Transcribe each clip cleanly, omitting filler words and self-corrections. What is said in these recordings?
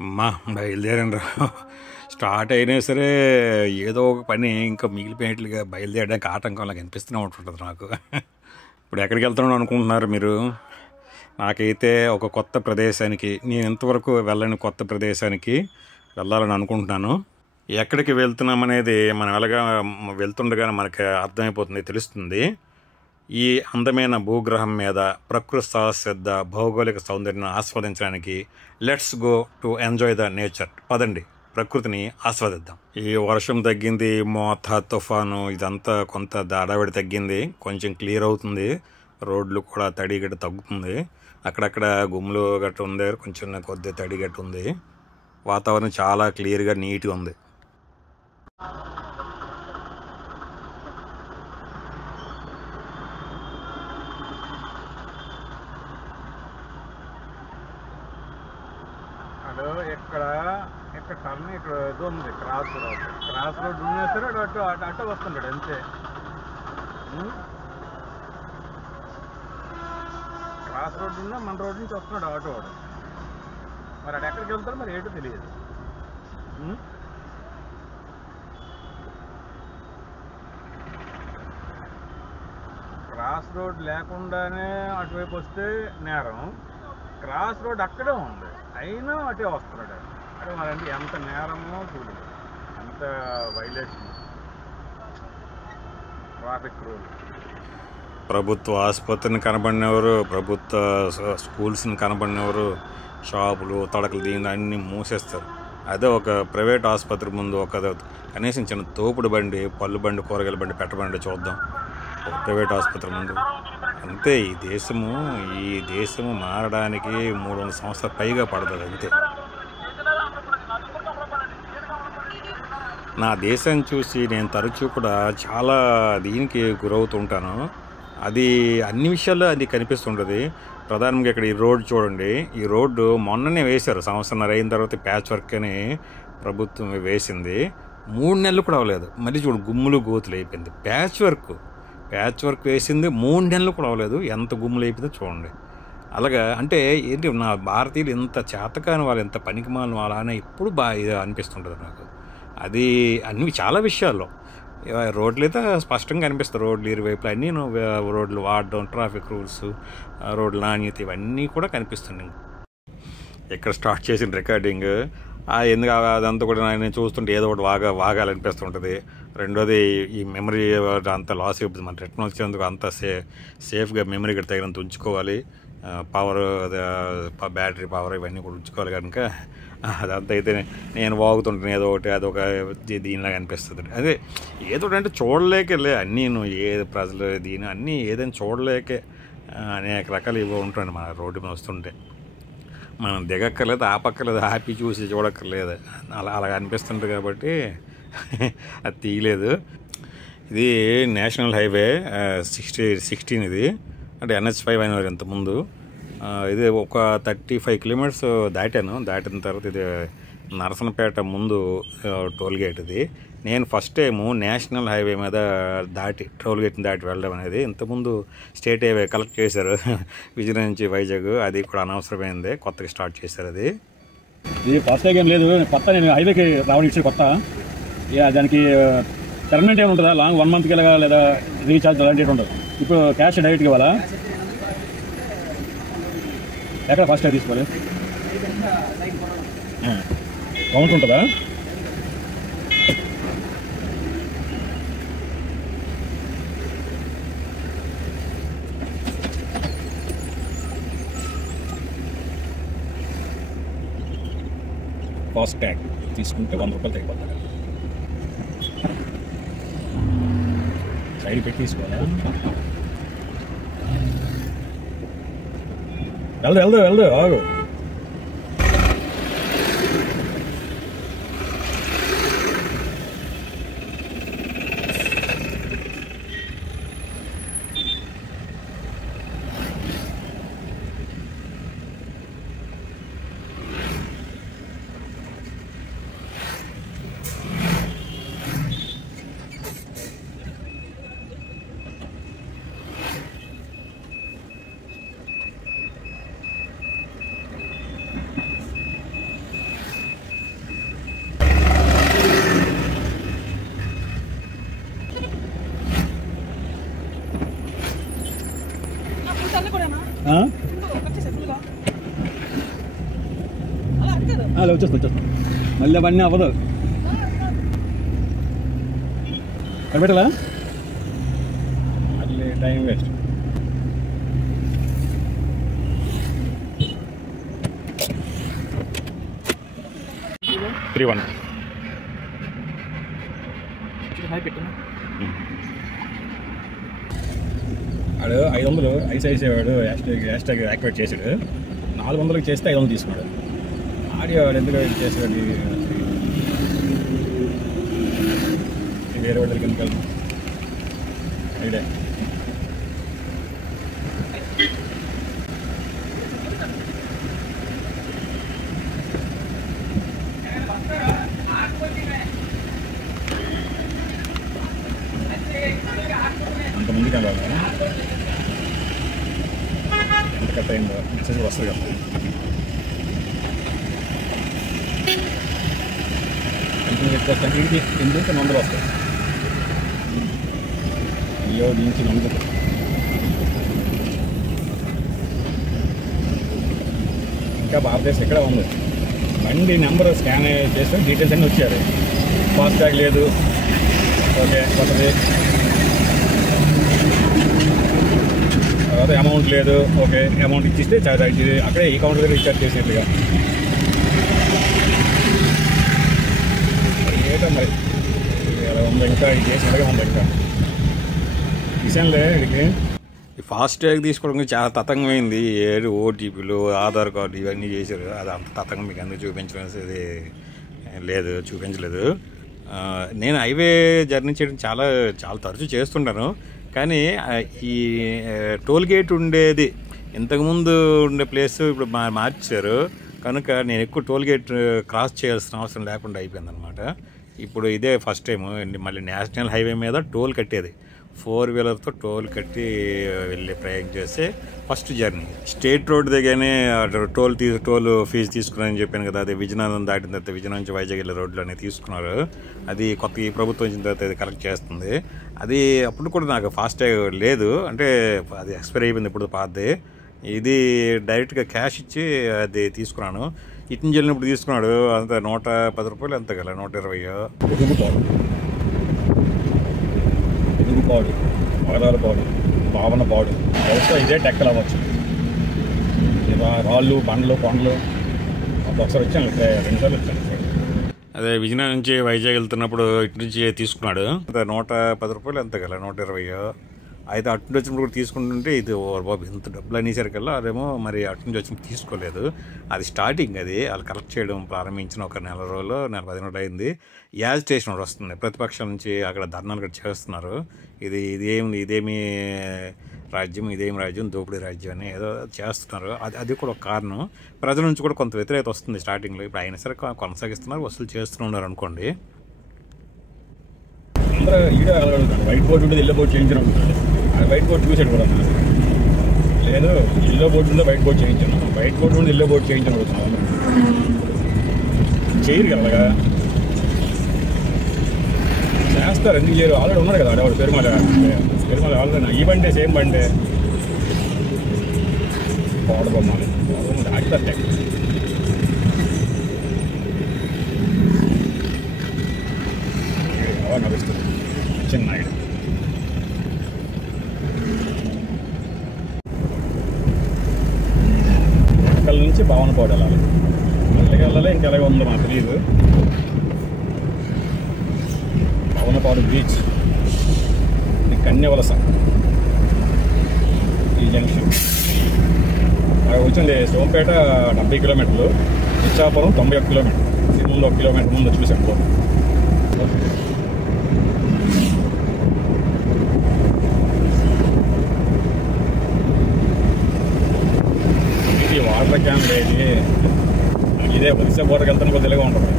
అమ్మా బయలుదేరండి రా. స్టార్ట్ అయినా సరే ఏదో ఒక పని ఇంకా మిగిలిపోయినట్లుగా బయలుదేరడానికి ఆటంకంలా కనిపిస్తూనే ఉంటుంటుంది నాకు. ఇప్పుడు ఎక్కడికి వెళ్తున్నాను అనుకుంటున్నారు మీరు? నాకైతే ఒక కొత్త ప్రదేశానికి, నేను ఇంతవరకు వెళ్ళని కొత్త ప్రదేశానికి వెళ్ళాలని అనుకుంటున్నాను. ఎక్కడికి వెళ్తున్నామనేది మనం ఎలాగా వెళ్తుండగానే మనకి అర్థమైపోతుంది, తెలుస్తుంది. ఈ అందమైన భూగ్రహం మీద ప్రకృతి సహసిద్ధ భౌగోళిక సౌందర్యాన్ని ఆస్వాదించడానికి let's go to enjoy the nature. పదండి, ప్రకృతిని ఆస్వాదిద్దాం. ఈ వర్షం తగ్గింది, మోత తుఫాను ఇదంతా కొంత దాడావిడి తగ్గింది, కొంచెం క్లియర్ అవుతుంది, రోడ్లు కూడా తడి గట్ట తగ్గుతుంది, అక్కడక్కడ గుమ్ములు గట్ట ఉంది, కొంచెం కొద్ది తడి గట్ట ఉంది, వాతావరణం చాలా క్లియర్గా నీట్గా ఉంది. హలో, ఇక్కడ ఇక్కడ టర్న్ ఇక్కడ ఇది ఉంది, క్రాస్ రోడ్ ఉన్నా సరే అటు అటు అటు వస్తుంటాడు అంతే. క్రాస్ రోడ్ ఉన్నా మన రోడ్ నుంచి వస్తున్నాడు ఆటో వాడు. మరి అటు ఎక్కడికి వెళ్తాడు మరి ఏంటో తెలియదు. క్రాస్ రోడ్ లేకుండానే అటువైపు వస్తే నేరం, క్రాస్ రోడ్ అక్కడే ఉంది అయినా అటే వస్తున్నాడు. అంటే మరంటే ఎంత నేరమో చూడు, ఎంత వైలేషన్, ట్రాఫిక్ రూల్. ప్రభుత్వ ఆసుపత్రిని కనబడినవారు, ప్రభుత్వ స్కూల్స్ని కనబడినవారు, షాపులు తడకలు దీన్ని అన్నీ మూసేస్తారు. అదే ఒక ప్రైవేట్ ఆసుపత్రి ముందు ఒక కనీసం చిన్న తోపుడు బండి, పళ్ళు బండి, కూరగాయల బండి పెట్టబండి చూద్దాం ఒక ప్రైవేట్ ఆసుపత్రి ముందు. అంతే. ఈ దేశము మారడానికి 300 సంవత్సరాల పైగా పడుతుంది అంతే. నా దేశాన్ని చూసి నేను తరచూ కూడా చాలా దీనికి గురవుతుంటాను. అది అన్ని విషయాల్లో అది కనిపిస్తుంటుంది. ప్రధానంగా ఇక్కడ ఈ రోడ్డు చూడండి, ఈ రోడ్డు మొన్ననే వేశారు, సంవత్సరంన్నర అయిన తర్వాత ప్యాచ్ వర్క్ అని ప్రభుత్వం వేసింది. 3 నెలలు కూడా అవ్వలేదు, మళ్ళీ చూడు గుమ్ములు గోతులు అయిపోయింది. ప్యాచ్ వర్క్ వేసింది 3 నెలలు కూడా అవ్వలేదు, ఎంత గుమ్ములు అయిపోయిందో చూడండి. అలాగా అంటే ఏంటి, నా భారతీయులు ఇంత చేతకాని వాళ్ళు, ఎంత పనికిమాలిన వాళ్ళ అని ఎప్పుడు బాగా అనిపిస్తుంటుంది నాకు. అది అన్ని చాలా విషయాల్లో రోడ్లు అయితే స్పష్టంగా కనిపిస్తాయి. రోడ్లు ఇరువైపులు అన్నీ రోడ్లు వాడడం, ట్రాఫిక్ రూల్స్, రోడ్ల నాణ్యత ఇవన్నీ కూడా కనిపిస్తున్నాయి. ఇక్కడ స్టార్ట్ చేసిన రికార్డింగ్ ఎందుకు అదంతా కూడా నేను చూస్తుంటే ఏదో ఒకటి వాగాలనిపిస్తుంటుంది. రెండోది ఈ మెమరీ అంతా లాస్ అయిపోతుంది. మన రిటర్న్ వచ్చేందుకు అంతా సేఫ్గా మెమరీ ఇక్కడ తగినంత ఉంచుకోవాలి. పవర్, బ్యాటరీ పవర్ ఇవన్నీ కూడా ఉంచుకోవాలి. కనుక అదంతా అయితే నేను వాగుతుంటాను ఏదో ఒకటి, అదొక దీనిలాగా అనిపిస్తుంది. అదే ఏదో ఒకటి అంటే చూడలేకే అన్నీ ప్రజలు దీని అన్నీ ఏదైనా చూడలేకే అనేక రకాలు ఇవి ఉంటుంది మన రోడ్డు మీద వస్తుంటే. మనం దిగక్కర్లేదు, ఆపక్కర్లేదు, ఆపి చూసి చూడక్కర్లేదు, అలాగ అనిపిస్తుంటుంది. కాబట్టి అది తీయలేదు. ఇది నేషనల్ హైవే 16 ఇది, అంటే NH5 అనేవారు ఇంతకుముందు. ఇది ఒక 35 కిలోమీటర్స్ దాటిన తర్వాత ఇది నరసనపేట ముందు టోల్ గేట్. ఇది నేను ఫస్ట్ టైము నేషనల్ హైవే మీద టోల్ గేట్ని దాటి వెళ్ళడం అనేది. ఇంతకుముందు స్టేట్ హైవే కలెక్ట్ చేశారు విజయనగరం నుంచి వైజాగ్, అది కూడా అనవసరమైంది, కొత్తగా స్టార్ట్ చేశారు. అది ఇది ఫాస్టాగ్ ఏం లేదు, కొత్త నేను హైవేకి రావడం ఇచ్చారు కొత్త. దానికి పర్మనెంట్ ఏమి ఉంటుందా, లాంగ్ 1 మంత్కి వెళ్ళగా లేదా రీఛార్జ్ అలాంటివి ఉండదు. ఇప్పుడు క్యాష్ డైరెక్ట్గా ఇవ్వాలా? ఎక్కడ ఫాస్టాగ్ తీసుకోవాలి? కౌంట్ ఉంటుందా? ఫాస్టాగ్ తీసుకుంటే 100 రూపాయలు తగ్గిపోతుంది. సైడ్ పెట్టి తీసుకోవాలా? వెళ్దు ఆగు. వచ్చేస్తా మళ్ళీ అవన్నీ అవ్వదు కనిపెట్టాలా మళ్ళీ టైం వేస్ట్. వాడు 500 ఐసేసేవాడు హ్యాష్ ట్యాగ్ యాక్టివేట్ చేసాడు. 400కి చేస్తే 500 తీసుకున్నాడు. ఆడియో వాడు ఎందుకు చేసాడు వేరే వాళ్ళకి ఎందుకు ఐడియా అంతమంది కలవాలి ఎంత కట్ అయిందో మెసేజ్ వస్తుంది కదా. కంటిన్యూ ఎందుకు 100 వస్తాయి అయ్యో దీనికి 100 ఇంకా భారతదేశం ఎక్కడ ఉంది. బండి నెంబర్ స్కాన్ చేస్తే డీటెయిల్స్ అన్నీ వచ్చారు. ఫాస్ట్ ట్యాగ్ లేదు, ఓకే కొత్తది, తర్వాత అమౌంట్ లేదు, ఓకే అమౌంట్ ఇచ్చిస్తే అక్కడే ఈ కౌంటర్ దగ్గర రీఛార్జ్ చేసేట్టుగా ఏటో మరి అలా ఉంది. ఇంకా ఇది చేసినట్టుగా ఉంది. ఇంకా విషయంలో వీడికి ఈ ఫాస్ట్యాగ్ తీసుకోవడం చాలా తతంగమైంది. ఏడు ఓటీపీలు, ఆధార్ కార్డు ఇవన్నీ చేశారు. అది అంత తతంగం మీకు అందుకు చూపించడం లేదు, చూపించలేదు. నేను హైవే జర్నీ చేయడం చాలా చాలా తరచూ చేస్తుంటాను. కానీ ఈ టోల్ గేట్ ఉండేది ఇంతకుముందు ఉండే ప్లేస్ ఇప్పుడు మార్చారు కనుక నేను ఎక్కువ టోల్ గేట్ క్రాస్ చేయాల్సిన అవసరం లేకుండా అయిపోయింది అనమాట. ఇప్పుడు ఇదే ఫస్ట్ టైం మళ్ళీ నేషనల్ హైవే మీద టోల్ కట్టేది. 4 వీలర్తో టోల్ కట్టి వెళ్ళి ప్రయాణం చేస్తే ఫస్ట్ జర్నీ. స్టేట్ రోడ్ దగ్గరనే టోల్ ఫీజు తీసుకున్నారని చెప్పాను కదా. అది విజయనగరం దాటిన తర్వాత విజయనగరం నుంచి వైజాగ్ వెళ్ళే రోడ్లు అనేవి తీసుకున్నారు. అది కొత్త ఈ ప్రభుత్వం వచ్చిన తర్వాత అది కలెక్ట్ చేస్తుంది. అది అప్పుడు కూడా నాకు ఫాస్ట్యాగ్ లేదు, అంటే అది ఎక్స్పైర్ అయిపోయింది ఇప్పుడు పాతది. ఇది డైరెక్ట్గా క్యాష్ ఇచ్చి అది తీసుకున్నాను. ఇటు నుంచి వెళ్ళినప్పుడు తీసుకున్నాడు. అంత 110 రూపాయలు ఎంత గల 120. పాడు, మగదాల పాడు, భావన పాడు, బహుశా ఇదే టెక్కలు అవ్వచ్చు. రాళ్ళు, బండ్లు, కొండలు ఒకసారి వచ్చాను, 2 సార్లు వచ్చాను. అదే విజయనగరం నుంచి వైజాగ్ వెళ్తున్నప్పుడు ఇటు నుంచి తీసుకున్నాడు. 110 రూపాయలు ఎంత గల 120. అయితే అటు నుంచి వచ్చినప్పుడు కూడా తీసుకుంటుంటే ఇది బాబు ఇంత డబ్బులు అనేసరికల్లా అదేమో మరి అటు నుంచి వచ్చి తీసుకోలేదు. అది స్టార్టింగ్, అది వాళ్ళు కలెక్ట్ చేయడం ప్రారంభించిన ఒక నెల రోజులు 10 రోజులు అయింది. యాజ్ స్టేషన్ ఒకటి వస్తుంది, ప్రతిపక్షం నుంచి అక్కడ ధర్నాలు కూడా చేస్తున్నారు. ఇదేమి రాజ్యం, ఇదేమి రాజ్యం, దోపిడీ రాజ్యం అని ఏదో చేస్తున్నారు. అది కూడా ఒక కారణం. ప్రజల నుంచి కూడా కొంత వ్యతిరేకత వస్తుంది స్టార్టింగ్లో. ఇప్పుడు అయినా సరే కొనసాగిస్తున్నారు, వసూలు చేస్తున్నారు అనుకోండి. అందరూ ఈడ వైట్ బోర్డు ఉంటుంది, ఎల్లో బోర్డు చేయించడం ఉంటుంది. వైట్ బోర్డు చూసాడు కూడా లేదు, ఎల్లో బోర్డు ఉందో వైట్ బోర్డు చేయించాను. వైట్ బోర్డు ఉండి ఎల్లో బోర్డు చేయించాను అడుగుతున్నాను. చేయరు కదా, చేస్తారు, ఎందుకు చేయరు? ఆల్రెడీ ఉన్నాడు కదా వాడు పెరుమల ఆల్రెడీ. ఈ బండే సేమ్ బండే పౌడ బొమ్మాలి ఆడితే నడుస్తుంది చిన్న ఐడి. ఎక్కడి నుంచి భావన పౌడ వెళ్ళాలి, మళ్ళీ వెళ్ళాలి. ఇంకెలాగే ఉందో మాకు తెలియదు. భావనపాడు బీచ్, ఇది కన్యవలస ఈ జంక్షన్. అక్కడ వచ్చింది సోంపేట 70 కిలోమీటర్లు, ఇచ్చాపురం 91 కిలోమీటర్లు. ముందు 1 కిలోమీటర్ ముందు వచ్చి చూసాను. ఇది వాటర్ క్యాన్ లేదు, ఇదే ఒరిస్సా బోర్డర్కి వెళ్తాను కొద్ది తెలుగుగా ఉంటుంది.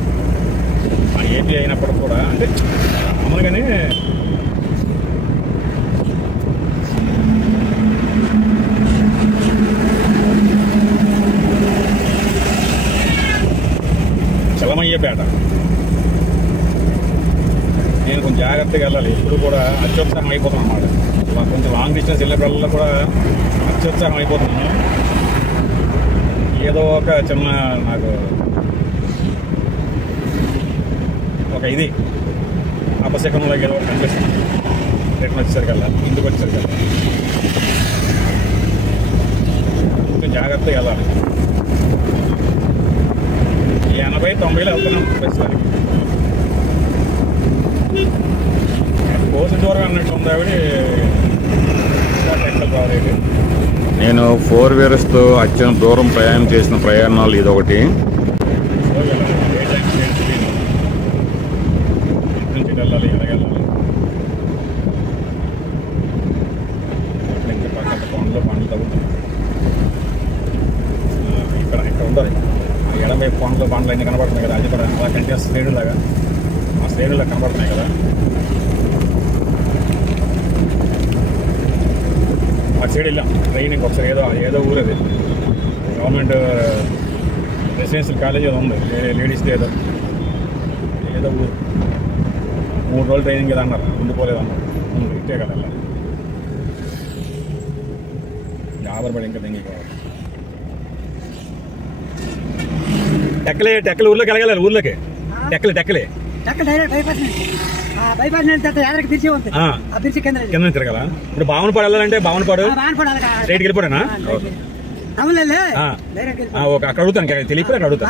ఆ ఏపీ అయినప్పటికి కూడా అంటే మామూలుగానే చలమయ్యపేట. నేను కొంచెం జాగ్రత్తగా వెళ్ళాలి. ఎప్పుడు కూడా అత్యుత్సాహం అయిపోతాను అన్నమాట. కొంచెం లాంగ్ డిస్టెన్స్ వెళ్ళేప్పుడల్లా కూడా అత్యుత్సాహం అయిపోతున్నాను. ఏదో ఒక చిన్న నాకు ఇది అపశకంలోకి ఏదో ఒకటి కనిపిస్తుంది. రిటర్న్ వచ్చేసరికల్లా ఇంటికి వచ్చేసరికల్లా కొంచెం జాగ్రత్తగా వెళ్ళాలి. 80-90లో వెళ్తున్నాం ప్రస్తుతానికి. కోసిన దూరం అన్నట్టు ఉంది ఆవిడ టెక్నికల్ రావాలి. నేను 4 వీలర్స్తో అత్యంత దూరం ప్రయాణం చేసిన ప్రయాణాలు ఇదొకటి. నుంచి వెళ్ళాలి, ఎలాగెళ్ళాలి. అక్కడ ఇంకా పక్కన పండ్లు తగ్గుతాయి. ఇక్కడ ఉండాలి. ఆ ఎడమై పండ్లు అన్నీ కనబడుతున్నాయి కదా, అది కూడా అలా కంటే శ్రేణులాగా ఆ శ్రేణులా కనబడుతున్నాయి కదా. అటు సైడ్ వెళ్ళాం ట్రైనింగ్ ఒకసారి. ఏదో ఊరు అది గవర్నమెంట్ రెసిడెన్షియల్ కాలేజ్ ఏదో ఉంది, లేడీస్ది ఏదో ఊరు. 3 రోజులు ట్రైనింగ్ ఏదో అన్నారు, ఉండిపోలేదు అన్నారు. ఇట్టే కదా వెళ్ళాలి. ఆధారపడి ఇంకా తెంగిపోవాలి. టెక్కలే ఊర్లోకి వెళ్ళగలరు. ఊర్లోకి టెక్కలే కింద తిరగాల. ఇప్పుడు భావనపాడు వెళ్ళాలంటే భావనపాడు రైట్కి వెళ్ళిపోయానా? ఓకే, అక్కడ అడుగుతాను తెలియదు. అక్కడ అడుగుతాను.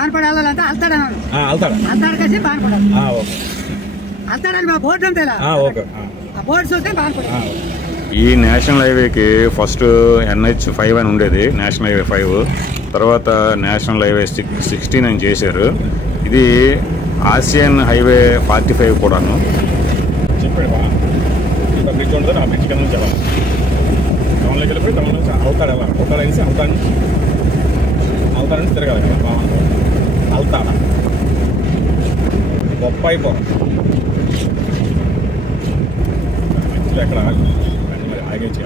ఈ నేషనల్ హైవేకి ఫస్ట్ NH5 అని ఉండేది, నేషనల్ హైవే 5. తర్వాత నేషనల్ హైవే 16 అని చేశారు. ఇది ఆసియన్ హైవే 45 కూడాను. చెప్పాడు బా, ఇంకా బ్రిడ్జ్ ఉంటుంది. ఆ బ్రిడ్జ్ కింద నుంచి వెళ్ళాలి. టౌన్లోకి వెళ్ళిపోయి టౌన్ నుంచి అవుతాడు వెళ్ళాలి. అవుతాడు అనేసి అవుతాడు నుంచి తిరగాలి కదా. బాగుంటుంది. అవుతాడా గొప్ప అయిపోవడం మధ్యలో ఎక్కడ మరి ఆగేసి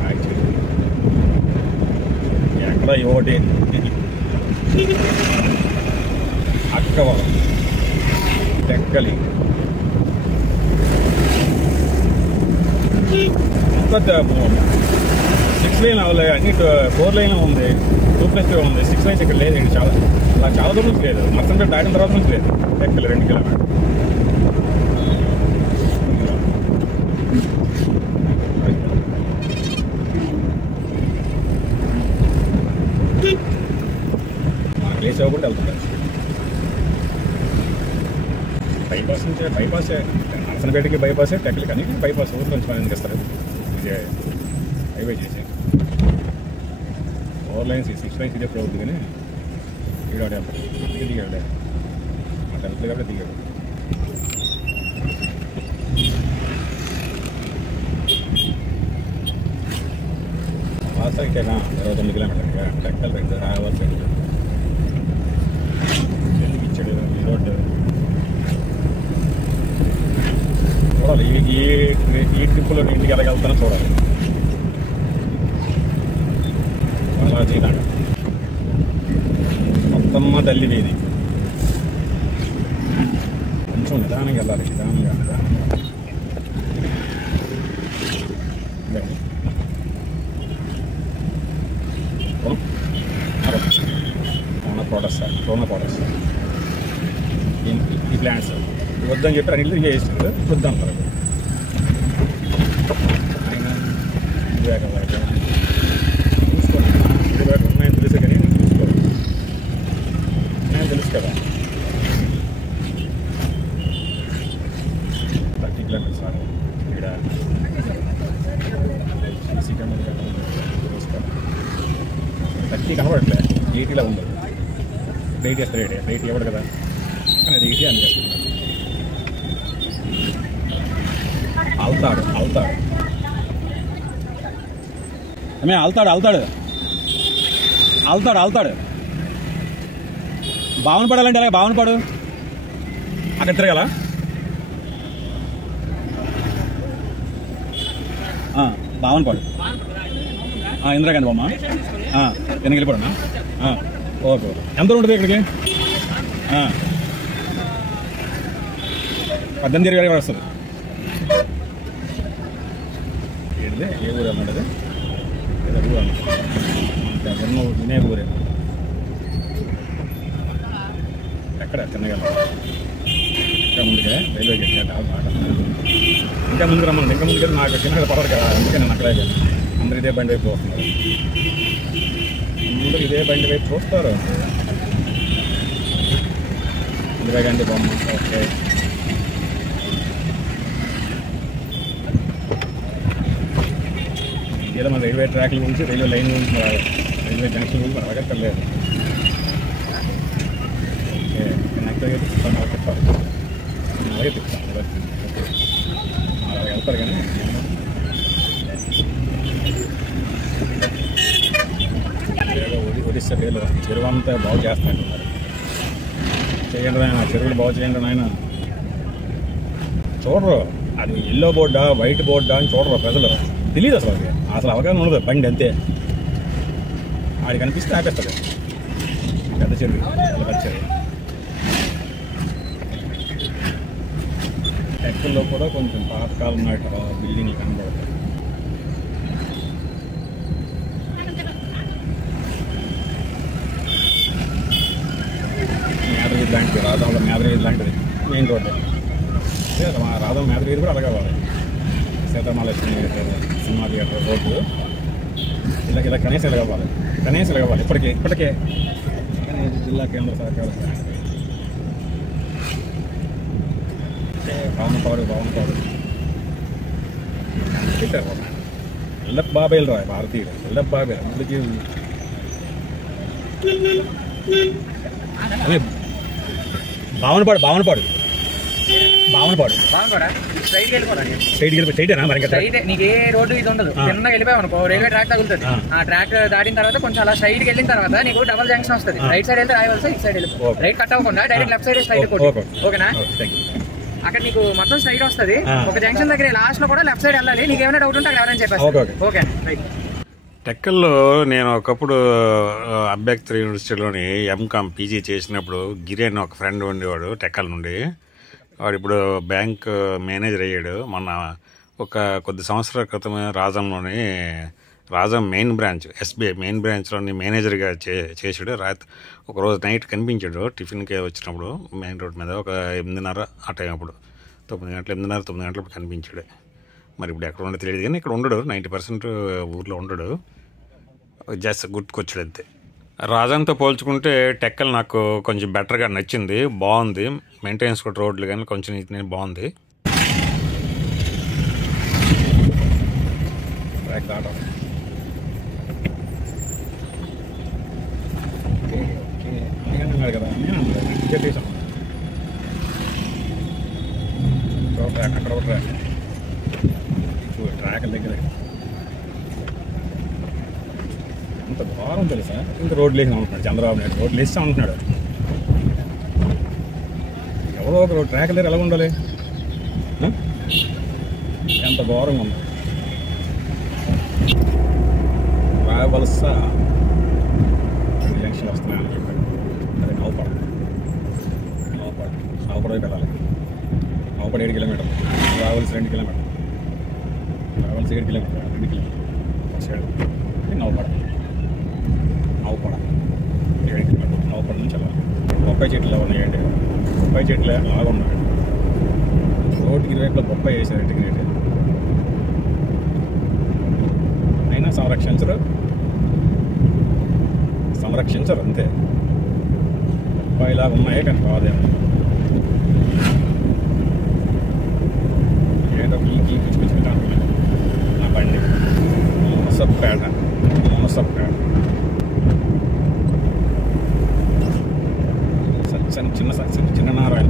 ఎక్కడ ఒకటి అక్కవరం టెక్కలి అంతా 6 లైన్ అవ్వలే, అన్ని 4 లైన్ ఉంది, 2+2 ఉంది. 6 లైన్స్ ఇక్కడ లేదు. చాలా దూరం నుంచి లేదు. మత్సంపేట దాటిన తర్వాత నుంచి లేదు. టెక్కలి 2 కిలోమీటర్లు. మనకు ప్లేస్ అవ్వకుండా వెళ్తుంది. బైపాసే నరసనపేటకి బైపాసే, టెక్కలి కానీ బైపాస్ ఊరు నుంచి పని చేస్తారు. ఇదే హైవే చేసి 4 లైన్స్ 6 లైన్స్ ఇదే ఎప్పుడు అవుతుంది. కానీ ఈడాడే దిగాడు ఆ టెన్త్ కాబట్టి దిగాడు. పాస్ అయితేనా 29 కిలోమీటర్గా టెక్కల్ రైట్ రావాలి. ఎందుకు ఇచ్చాడు ఈ రోడ్డు చూడాలి. ఈ ట్రిప్పులో ఇంటికి ఎలాగెళ్తానో చూడాలి. బాలాజీ దాకా మొత్తమ్మ తల్లి వీధి. కొంచెం నిదానంగా వెళ్ళాలి. నిదానంగా ప్రోడక్ట్స్ ఈ ప్లాంట్స్ వద్దని చెప్పి అన్నింటిలో చేస్తారు. వద్దంటారు. చూసుకోండి, ఉన్నాయని తెలుసు కానీ చూసుకోవాలి. నేను తెలుసు కదా. 30 కిలోమీటర్స్ రాదు ఇక్కడ. సీసీ కెమెరా చూసుకోవాలి. 30 కనబడట్లే, 80లో ఉండదు. 80 వేస్తారు. 80 ఇవ్వడు కదా, కానీ అది 80 అని చేస్తుంది. అవుతాడు భావనపడాలంటే అలాగే భావనపాడు అక్కడ తిరగల. భావనపాడు ఇందిరాగాంధీ బొమ్మ ఎందుకు వెళ్ళిపోడా? ఓకే. ఎంత ఉంటుంది ఇక్కడికి? 18 వస్తుంది. ఏంటిది? ఏ ఊరు అన్నది? ఏదో ఊరు అన్న వినే ఊరే. ఎక్కడ తిన్నగల ఇంకా ముందుకే రైల్వే గేట్ ఇంకా ముందుకు రమ్మను. ఇంకా ముందుకు నాకు చిన్నగా పడదు కదా, అందుకే నేను అక్కడే అందరూ ఇదే బండి వైపు చూస్తున్నారు. అందరూ ఇదే బండి వైపు చూస్తారు. ఇందిరాగాంధీ బొమ్మ. ఓకే, ఇలా మన రైల్వే ట్రాక్ల గురించి, రైల్వే లైన్ గురించి, రైల్వే జంక్షన్ గురించి మన అడగక్కర్లేదు. ఓకే, నెక్స్ట్ అయితే చెప్తాను, అలాగే చెప్తాను, అలాగే చెప్తాను. అలాగే వెళ్తారు కానీ ఒడిస్సా రైలు చెరువు అంతా బాగు చేస్తానంటున్నారు. చేయండి నాయన, చెరువులు బాగు చేయండి నాయన. చూడరు అది ఎల్లో బోర్డా వైట్ బోర్డా అని చూడరు ప్రజలు. తెలియదు అసలు, అది అసలు అవగాహన ఉండదు. బండి అంతే, అది కనిపిస్తే ఆపేస్తాడు. పెద్ద చెరువు, పెద్ద చెరువు. టెక్కల్లో కూడా కొంచెం పాతకాలం నాటి బిల్డింగ్లు కనబడతాయి. మేదరవీధి లాంటిది, రాధంలో మేదరవీధి లాంటిది మెయిన్ రోడ్డు. రాధం మేదరవీధి కూడా అలాగే కావాలి. సీతామహాలక్ష్మి సినిమా థియేటర్ రోడ్డు ఇలా కనీసం ఇలా కావాలి, కనీసం ఇలా కావాలి. ఇప్పటికే జిల్లా కేంద్ర సహకార బాగుంటాడు పెట్టారు. ఎల్లప్ప బాబాయిలు రా భారతీయుడు, ఎల్లప్ప బాబాయ్ అందరికీ భావనపాడు నీకు ఏ రోడ్డు ఇది ఉండదు. చిన్నగా వెళ్ళిపోయావు అనుకో, రైల్వే ట్రాక్ తగులుతుంది. ఆ ట్రాక్ దాటిన తర్వాత కొంచెం అలా స్ట్రైట్ వెళ్ళిన తర్వాత నీకు డబల్ జంక్షన్ వస్తుంది. రైట్ సైడ్ వెళ్తే రాయవలసి, ఇటు సైడ్ వెళ్ళి రైట్ కట్ అవ్వకుండా డైరెక్ట్ లెఫ్ట్ సైడ్ స్ట్రైట్ కొట్టు. ఓకేనా? అక్కడ నీకు మొత్తం స్ట్రైట్ వస్తుంది. ఒక జంక్షన్ దగ్గర లాస్ట్ లో కూడా లెఫ్ట్ సైడ్ వెళ్ళాలి. నీకు ఏమైనా డౌట్ ఉంటే అక్కడ ఎవరైనా చెప్పేసి. Okay, right. టెక్కల్లో నేను ఒకప్పుడు అంబేద్కర్ యూనివర్సిటీలోని ఎంకామ్ పీజీ చేసినప్పుడు గిరి అని ఒక ఫ్రెండ్ ఉండేవాడు టెక్కల్ నుండి. వాడు ఇప్పుడు బ్యాంక్ మేనేజర్ అయ్యాడు. మొన్న ఒక కొద్ది సంవత్సరాల క్రితమే Rajam main branch, SBI main బ్రాంచ్లోని మేనేజర్గా చేసాడు. ఒకరోజు నైట్ కనిపించాడు టిఫిన్కి వచ్చినప్పుడు మెయిన్ రోడ్ మీద ఒక 8:30 ఆ టైం, అప్పుడు 9 గంటలు 9 గంటలప్పుడు కనిపించాడు. మరి ఇప్పుడు ఎక్కడ ఉండదు తెలియదు కానీ ఇక్కడ ఉండడు, 90% ఊర్లో ఉండడు. జస్ట్ గుర్తుకొచ్చాడు అంతే. రాజంతో పోల్చుకుంటే టెక్కల్ నాకు కొంచెం బెటర్గా నచ్చింది, బాగుంది. మెయింటెనెన్స్ కూడా రోడ్లు కానీ కొంచెం ఇది బాగుంది. కదా అక్కడ ఒక ట్రాక్ దగ్గర అంత దూరం తెలుసా. ఇంత రోడ్లు వేసి ఉంటున్నాడు చంద్రబాబు నాయుడు, రోడ్లు వేసి ఉంటున్నాడు. ఎవరో ఒక ట్రాక్ దగ్గర ఎలా ఉండాలి, ఎంత ఘోరంగా ఉంది. రాయవలస జంక్షన్ వస్తున్నాయని చెప్పాడు. అది నవపడ వైపు వెళ్ళాలి. నవపడ 7 కిలోమీటర్లు, రాయవలస 2 కిలోమీటర్లు, రాయవలస 7 కిలోమీటర్లు, 2 కిలోమీటర్లు సైడ్ నవపడ 7 కిలోమీటర్లు. నవపడ నుంచి వెళ్ళాలి. బొప్పాయి చెట్లు ఉన్నాయండి, బొప్పాయి చెట్లు లాగా ఉన్నాయి. రోడ్డుకి ఇరువైపులో బొప్పాయి వేసారు ఇంటిగ్రేట్. అయినా సంరక్షించరు అంతే. బొప్పాయిలాగా ఉన్నాయే కానీ కాదేమో. ఏదో పిచ్చి అనుకున్నాను. నా బండి మునసపేట చిన్న నారాయణ.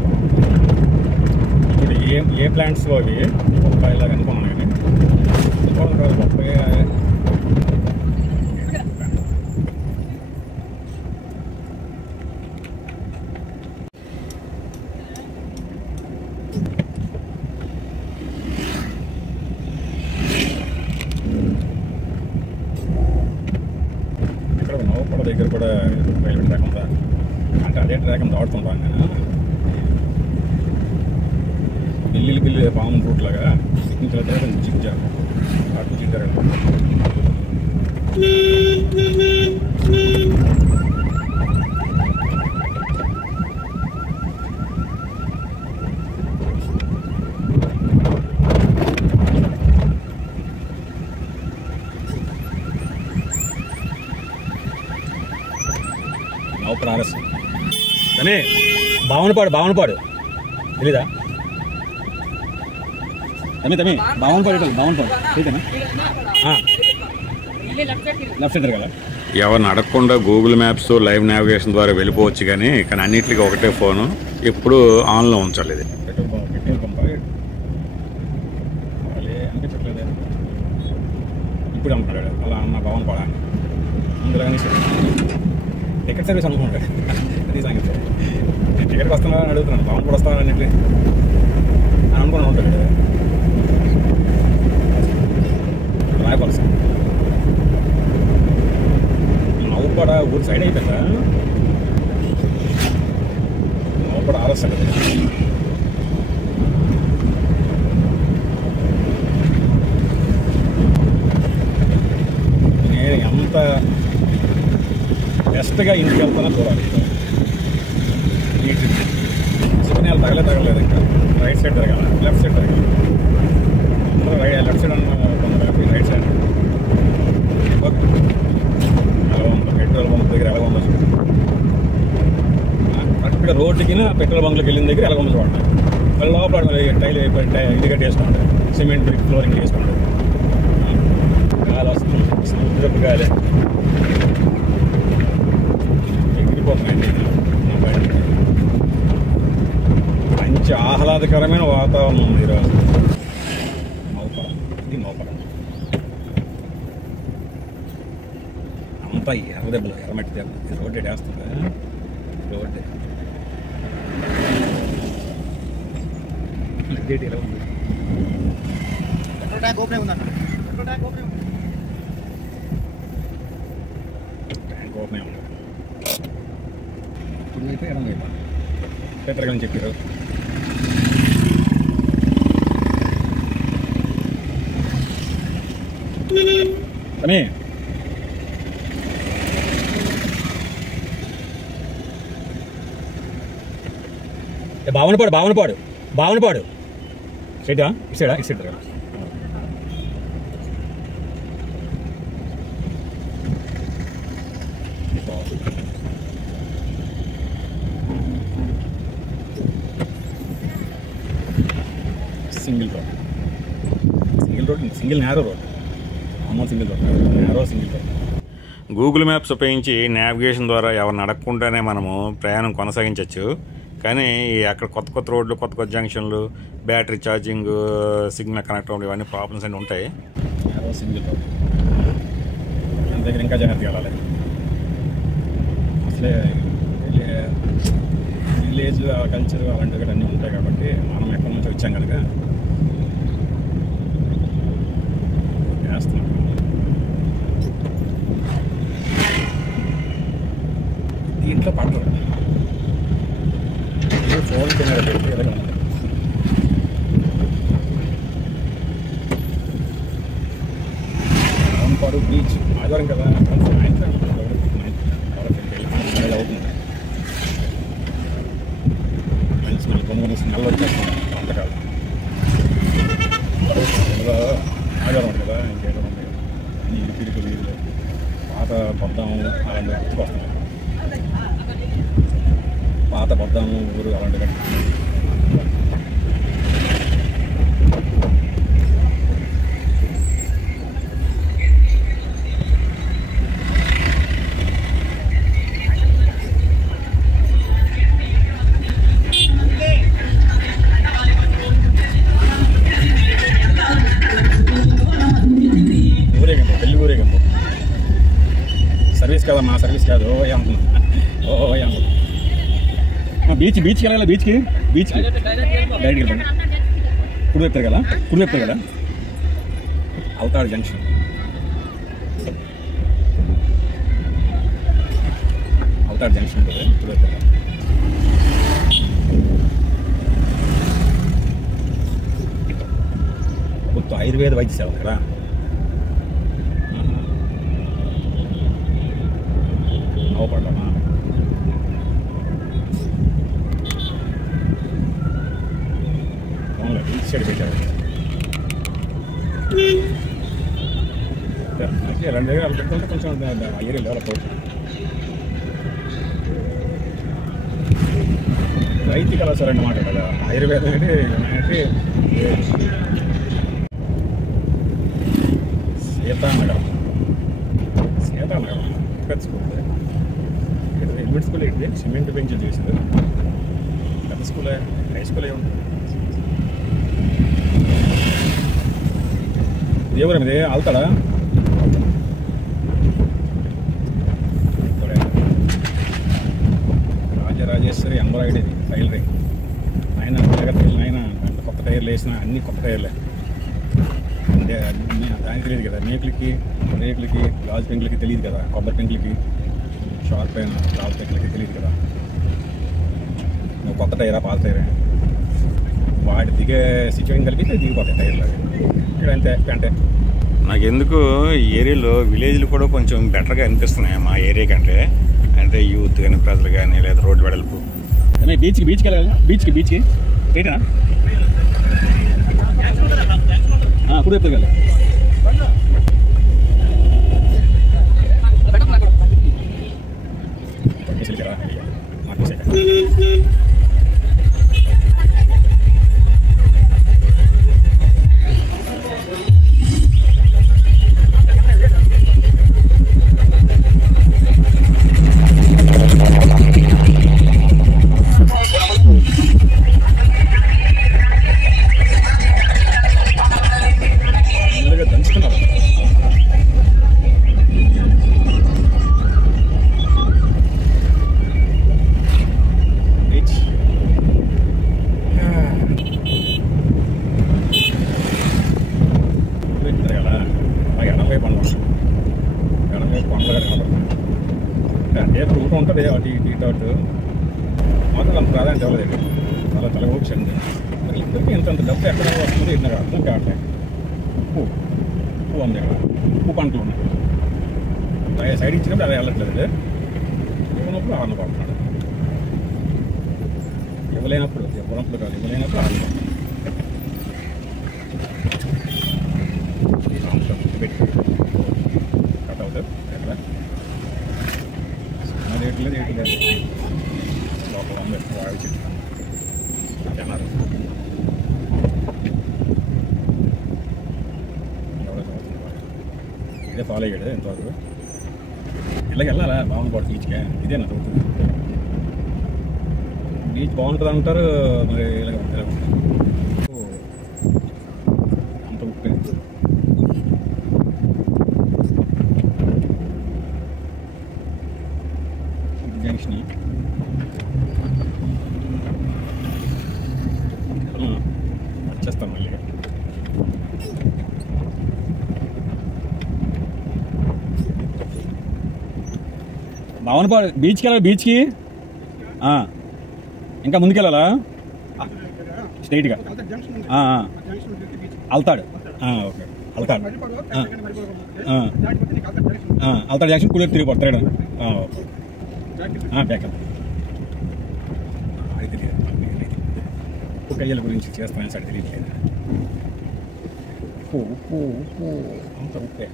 ఇప్పుడు ఏ ప్లాంట్స్ అవి బొప్పాయిలాగా అనుకున్నాను కానీ కాదు. బొప్పాయి ఇక్కడ నవపడ దగ్గర కూడా రైల్వే ట్రాక్ ఉందా అంటే అదే ట్రాక్ దాడుతుంటాను నేను. బిల్లి పాము రూట్ లాగా చిక్కారు అటు చిక్కారు. తమ్మి బావనపాడు తెలీదా తమ్మి బావనపాడు తెలీదా లెఫ్ట్ సైడ్ కదా. ఎవరిని అడగకుండా గూగుల్ మ్యాప్స్ లైవ్ నావిగేషన్ ద్వారా వెళ్ళిపోవచ్చు కానీ అన్నిటికీ ఒకటే ఫోను ఎప్పుడు ఆన్లో ఉంచాలి. ఇది పెట్రోల్ పంప్ అనిపించట్లేదు ఇప్పుడు అమ్ముతాడు అలా అన్న భావన పడా అందులో కానీ టికెట్ సర్వీస్ అనుకుంటాడు. అది సంగతి టికెట్కి వస్తున్నారని అడుగుతున్నాను, భావన కూడా వస్తానని అని అనుకుని ఉంటాడు కదా. రాయపలసి నవ్వుపడ ఊరి సైడ్ అయిపోయిందా? నవ్వుపడ ఆలస్యం కదా. నేను ఎంత బెస్ట్గా ఇంటికి వెళ్తానో చూడాలి. ఈ ట్రిప్ సిగ్నల్ తగలేదు ఇంకా. రైట్ సైడ్ తిరగాల, లెఫ్ట్ సైడ్ తిరగాలి. అందరూ లెఫ్ట్ సైడ్ అన్న రైట్ సైడ్. ఎలా ఉందో పెట్రోల్ బంక్ దగ్గర ఎలా ఉందో చూడండి. కరెక్ట్గా రోడ్డుకి పెట్రోల్ బంక్లోకి వెళ్ళిన దగ్గర ఎలా ఉందో చూడండి. మళ్ళీ లోపల టైల్ ఇది కట్టేసుకోండి, సిమెంట్ బ్రిక్ ఫ్లోరింగ్ వేసుకోండి. గాలి వస్తుంది, సముద్రపు గాలి ఎగిరిపోతున్నాయండి. మంచి ఆహ్లాదకరమైన వాతావరణం ఉంది ఈరోజు. నౌపడ అంతా ఎర్రదెబ్బలు, ఎర్రమట్టి దెబ్బలు. రోడ్డు వేస్తుందా? రోడ్డు ఎలా ఉంది? ట్యాంక్ ఓపెన్ ఉంది. ఇప్పుడు అయితే ఎడం వైపు పెద్దగా చెప్పారు. కానీ బావనపాడు సైడా ఇటు సైడ్ కదా. Single narrow road. Single road. Google maps ఉపయోగించి నావిగేషన్ ద్వారా ఎవరిని అడగకుండానే మనము ప్రయాణం కొనసాగించవచ్చు. కానీ అక్కడ కొత్త రోడ్లు, కొత్త జంక్షన్లు, బ్యాటరీ ఛార్జింగ్, సిగ్నల్ కనెక్ట్ అవ్వడం, ఇవన్నీ ప్రాబ్లమ్స్ అన్నీ ఉంటాయి. సింగిల్ రోడ్ మన దగ్గర ఇంకా జాగ్రత్తగా వెళ్ళాలి. అసలే విలేజ్ కల్చర్ అలాంటివి అన్నీ ఉంటాయి కాబట్టి మనం ఎక్కడి నుంచో వచ్చాం కనుక చేస్తున్నాం. దీంట్లో పడతారు ఫోన్ కెమెరా పెట్టి ఎలాగ ఉంటుంది. అవునపాడు బీచ్ ఆదివారం కదా, సాయంత్రం అవుతుంది. మంచి స్మెల్, బొమ్మలు స్మెల్ వచ్చేస్తుంది వంటకాలు. అందులో ఆదివారం కదా, ఇంకేదో ఉంది అన్ని ఇరుకు వీధులు, పాత పొద్దాము అలాంటివి గుర్తుకొస్తున్నాయి. పాత పొద్దాము ఊరు అలాంటివి. ఊరేగింపు, పెళ్లి ఊరేగింపు. సర్వీస్ కదా, మా సర్వీస్ కాదు. ఓయా అనుకున్నా. ఓయా అనుకున్నా. బీచ్కి వెళ్ళాలి. బీచ్కి డైరెక్ట్గా వెళ్ళండి. కుడి వైపు కదా అవతార్ జంక్షన్. అవతార్ జంక్షన్ ఉంటుంది కుడి వైపు. ప్రభుత్వ ఆయుర్వేద వైద్యశాల కదా. నవపడమా బీచ్ సైడ్ పెట్టారు. రెండు దగ్గర పెట్టుకుంటే కొంచెం ఏరియా డెవలప్ అవుతుంది. వైద్య కళాశాల అన్నమాట కదా, ఆయుర్వేదం అంటే సీతానగరం పెద్ద స్కూల్. ఎలిమెంట్ స్కూల్ ఏంటి, సిమెంట్ బెంచ్లు చేశారు. పెద్ద స్కూలే, హై స్కూల్ ఏముంది. ఎవరు ఇది ఆల్తాడా? Rajarajeshwari embroidery tailoring. ఆయన కొత్త టైర్లు వేసిన అన్ని కొత్త టైర్లే. అంటే దానికి తెలియదు కదా, మేకులకి రేకులకి గాజు పెంకులకి తెలియదు కదా, కొబ్బరి పెంకులకి షార్ప్ అయిన గాజు పెంకులకి తెలియదు కదా. నువ్వు కొత్త టైరా పాత టైరా, వాటి దిగే సిచ్యువేషన్ కలిపితే దిగిపోతాయి టైర్లు. ఇక్కడ అంతే అంటే నాకెందుకు ఈ ఏరియాలో విలేజ్లు కూడా కొంచెం బెటర్గా అనిపిస్తున్నాయి మా ఏరియా కంటే. అంటే యూత్ కానీ ప్రజలు కానీ లేదా రోడ్డు వెడల్పు. బీచ్కి వెళ్ళాలి. బీచ్కి రేటా ఇప్పుడు ఎప్పుడు వెళ్ళాలి. అంటే రూట్ ఉంటుంది అటు ఇటు అటు మాత్రం అంత ప్రాధాన్యత ఇవ్వలేదు. చాలా చాలా ఓప్స్ అండి. మరి ఇద్దరికి ఇంత డబ్బు ఎక్కడ వస్తుంది నాకు అర్థం కావట్లేదు. ఉప్పు ఉంది అక్కడ, ఉప్పు పంటలు ఉన్నాయి. సైడ్ ఇచ్చినప్పుడు అది వెళ్ళట్లేదు. ఇవ్వనప్పుడు ఆనంద పడుతున్నాడు. ఇవ్వలేనప్పుడు కాదు, ఇవ్వలేనప్పుడు ఆనంద కట్ అవుతుంది. ఎట్లా రేట్లు లోపల వాడి చెట్టు అన్నారు. ఎవరో చదువుతున్నారు. ఇదే ఫాలో అయ్యాడు ఎంతవరకు. ఇలాగ వెళ్ళాలా బాగుంది బీచ్కే. ఇదే నా చదువుతుంది. బీచ్ బాగుంటుంది అంటారు, మరి ఇలాగ ఉంటుంది. అంత ఉప్పు జంక్షన్ వచ్చేస్తాను మళ్ళీ. భావనపాడు బీచ్కి వెళ్ళాలి. బీచ్కి ఇంకా ముందుకెళ్ళాలా స్ట్రైట్గా వెళ్తాడు. ఓకే వెళ్తాడు. వెళ్తాడు జంక్షన్ కూలర్ తిరిగి పడతాడు. ఓకే బ్యాక్ అది తెలియదు. ఉప్పు కయ్యల గురించి చేస్తానని సరి తెలియట్లేదు. ఉప్పు అంత ఉప్పే.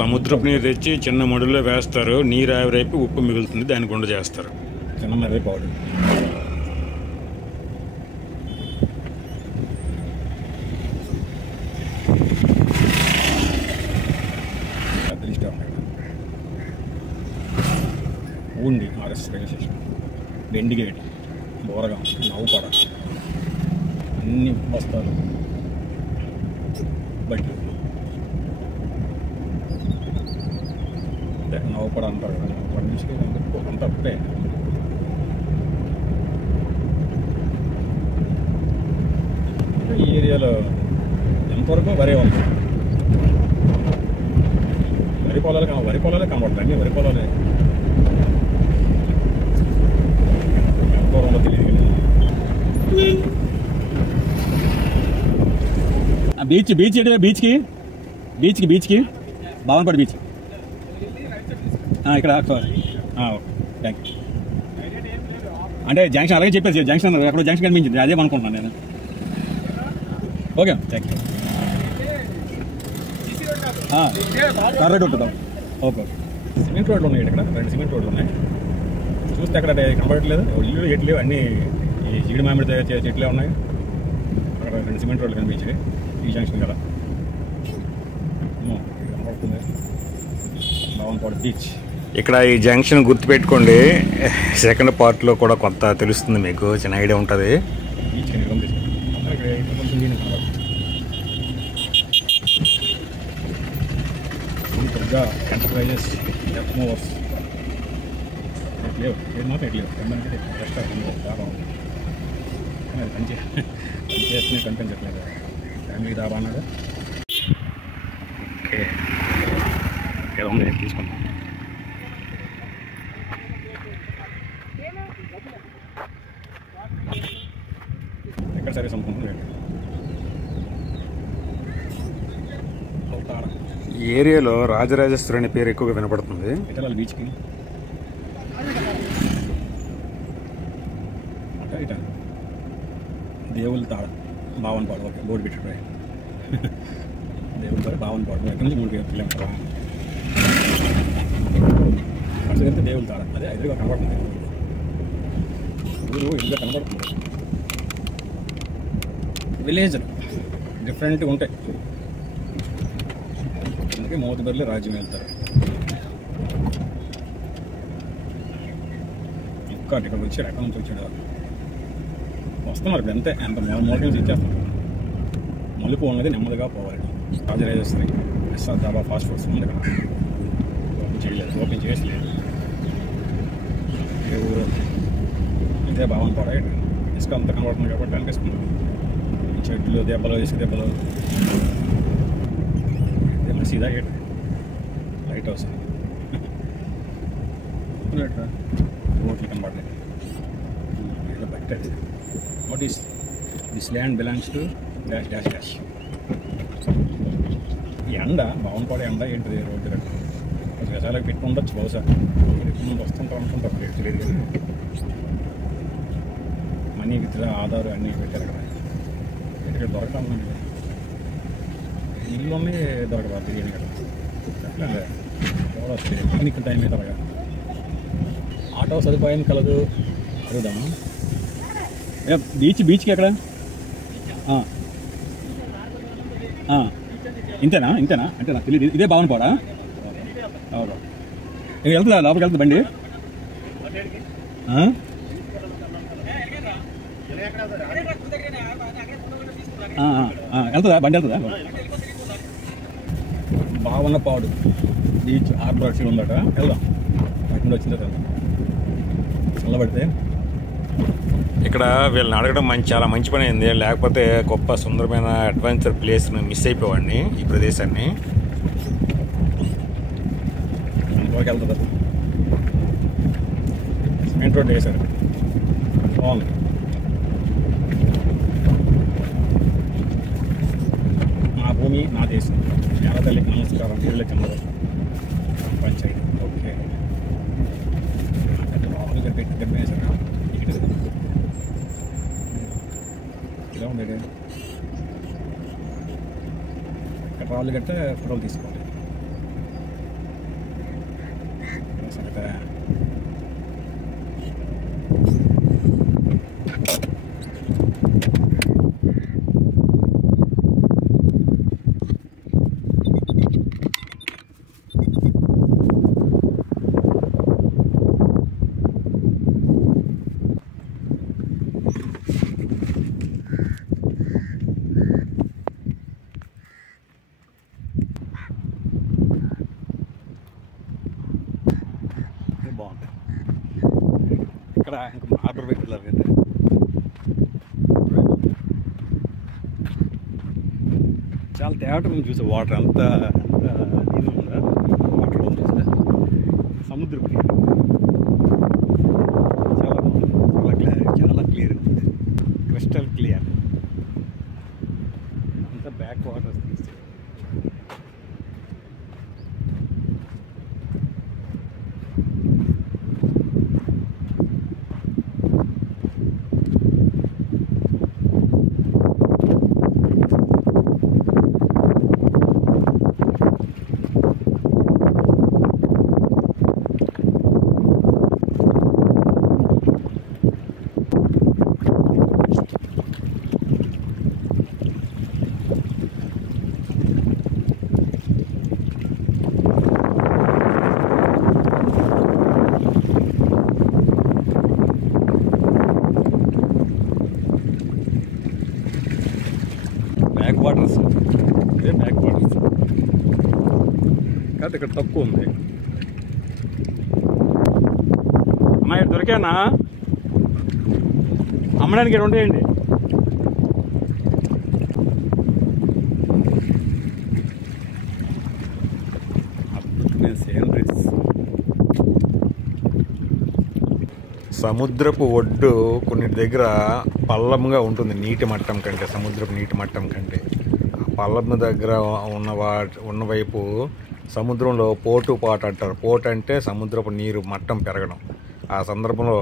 సముద్రపు నీరు తెచ్చి చిన్న మడుల్లో వేస్తారు. నీరు ఆవిరైపు ఉప్పు మిగులుతుంది, దాన్ని గుండ చేస్తారు. చిన్న మర్రి పౌడు. ఉండి ఆర్ఎస్ రైల్వే స్టేషన్, బెండిగేట్, బోరగాం, నవ్వుపడ, అన్ని బస్తాలు బట్టి నవ్వుపడ అంటారు కదా. నవ్వుపడ నుంచి అంత అప్పుడే ఈ ఏరియాలో ఎంతవరకు వరి ఉంది. వరి పొలాలు కనబడతాయి. అన్ని వరి పొలాలే. బీచ్ బీచ్కి భావనపాడు బీచ్ ఇక్కడ. Thank you. అంటే జంక్షన్ అలాగే చెప్పేసి జంక్షన్ ఎక్కడో జంక్షన్ కనిపించింది, అదే అనుకుంటున్నాను నేను. Okay thank you. కరెక్ట్ ఉంటుందా? ఓకే. సిమెంట్ రోడ్లు ఉన్నాయి ఇక్కడ, 2 సిమెంట్ రోడ్లు ఉన్నాయి. చూస్తే అక్కడ కనబడట్లేదు. ఇల్లు ఎట్లేవు, అన్నీ ఈ జీడి మామిడి చెట్లే ఉన్నాయి. అక్కడ 2 సిమెంట్ రోడ్లు కనిపించాయి ఈ జంక్షన్ కదా. కనబడుతుంది బావన్పాడు బీచ్. ఇక్కడ ఈ జంక్షన్ గుర్తుపెట్టుకోండి, సెకండ్ పార్ట్లో కూడా కొంత తెలుస్తుంది మీకు, చిన్న ఐడియా ఉంటుంది. బీచ్ ఇక్కడ కొంచెం దీని కనబడుతుంది. ఎంటర్ప్రైజెస్ ఎఫ్మోవర్స్ లేవు, ఏది మాత్రం ఎట్లేవు. కమ్మంటే రెస్టారెంట్ డాబా ఉంది, కానీ అది పని చేస్తూనే కనిపించట్లేదు. ఫ్యామిలీ డాబా అన్నాడు. ఓకే ఏదో ఉంది తీసుకుంటాం. ఎక్కడ సర్వీస్ అనుకుంటున్నాను. ఈ ఏరియాలో రాజరాజేశ్వరి అనే పేరు ఎక్కువగా వినపడుతుంది. ఇతరాల బీచ్కి ఇట దేవుళ్ళ తాడ బావన్పాడు. ఓకే బోర్డు పెట్టాడు. దేవుళ్ళ తాడ బావన్పాడు. ఎక్కడి నుంచి 3 కిలోమీటర్లు అసలు వెళ్తే దేవుళ్ళ తాడ అదే ఎదురుగా కనబడుతుంది. ఊరు ఎదురుగా కనబడుతుంది. విలేజ్ డిఫరెంట్గా ఉంటాయి, అందుకే మోతుబర్లే రాజ్యం వెళ్తారు. ఇంకా ఇక్కడికి వచ్చాడు, ఎక్కడి నుంచి వచ్చాడు వస్తున్నారు. ఇప్పుడు అంతే, అంత మోటల్స్ ఇచ్చేస్తాం. మలుపు ఉన్నది నెమ్మదిగా పోవాలి. రాజరాజేశ్వరి ఎస్ఆర్ డాబా ఫాస్ట్ ఫుడ్స్ ఉంది కదా, ఓపెన్ చేయలేదు, ఓపెన్ చేసలేదు. ఏ ఊరు ఇదే బావన్పాడు. ఇసుక అంత కనబడుతుంది కాబట్టి అనిపిస్తుంది. చెట్లు దెబ్బలు, ఇసుక దెబ్బలు. సీదా ఏడు లైట్ హౌస్ రోడ్లు కనబడలేదు. ఏదో బట్టది. What is this land belongs to dash dash dash. ఎండ బాగుంపాడు. ఎండ ఏంటిది రోడ్డు కట్ట కొంచెం విషయాలకు పెట్టి ఉండొచ్చు బహుశా. ముందు వస్తుంటారు అనుకుంటారు, రేటు తెలియదు కదా. మనీ విత్డ్రా ఆధార్ అన్నీ పెట్టారు కదా. ఇక్కడ దొరకాలండి, ఇల్లున్నీ దొరకదు. తెలియదు కదా ఎవరు వస్తుంది. ఎన్నికల టైం అయితే అలాగా ఆటో సదుపాయం కలదు. అడుగుదామా బీచ్కి ఎక్కడ? ఇంతేనా అంటే నాకు తెలియదు. ఇదే బావన్పాడా? అవును. ఇక వెళ్తుందా లోపలికి? వెళ్తుంది బండి? వెళ్తుందా బండి? వెళ్తుందా? బావన్పాడు బీచ్ హార్బర్ సైడ్ ఉందట. వెళ్దాం, అక్కడ వచ్చిందో వెళ్దాం. చల్లబడితే ఇక్కడ వీళ్ళని అడగడం చాలా మంచి పని అయింది. లేకపోతే గొప్ప సుందరమైన అడ్వెంచర్ ప్లేస్ని మిస్ అయిపోవాడిని, ఈ ప్రదేశాన్ని. వెళ్తుందా? సిమెంట్ రోడ్ వేశారు, బాగుంది. నా భూమి నా దేశం. చాలా తల్లికి నమస్కారం. వీళ్ళ చంద్ర పంచాయతీ. ఓకే పెట్టి వేశారు. ఇలా ఉండేది. ఇక్కడ రాళ్ళు కట్టే ఫోటోలు తీసుకోవాలి. సంగతే బాగుంది. ఇక్కడ ఇంకా హార్బర్ వైపు వెళ్ళారు కదా. చాలా తేటం చూసే వాటర్ అంత దీని ఉందా? వాటర్ చూస్తే సముద్రం చాలా క్లియర్ ఉంది, క్రిస్టల్ క్లియర్. అంతా బ్యాక్ వాటర్ తీస్తే వాటర్స్, ఇదే బ్యాక్ వాటర్స్. కాదు ఇక్కడ తక్కువ ఉంది. అమ్మాయి దొరికానా? అమ్మడానికి ఇక్కడ ఉండేయండి. అద్భుతమైన సీనరీస్. సముద్రపు ఒడ్డు కొన్నిటి దగ్గర పల్లంగా ఉంటుంది నీటి మట్టం కంటే, సముద్రపు నీటి మట్టం కంటే. ఆ పల్లం దగ్గర ఉన్న వైపు సముద్రంలో పోటు పాట అంటారు. పోటు అంటే సముద్రపు నీరు మట్టం పెరగడం. ఆ సందర్భంలో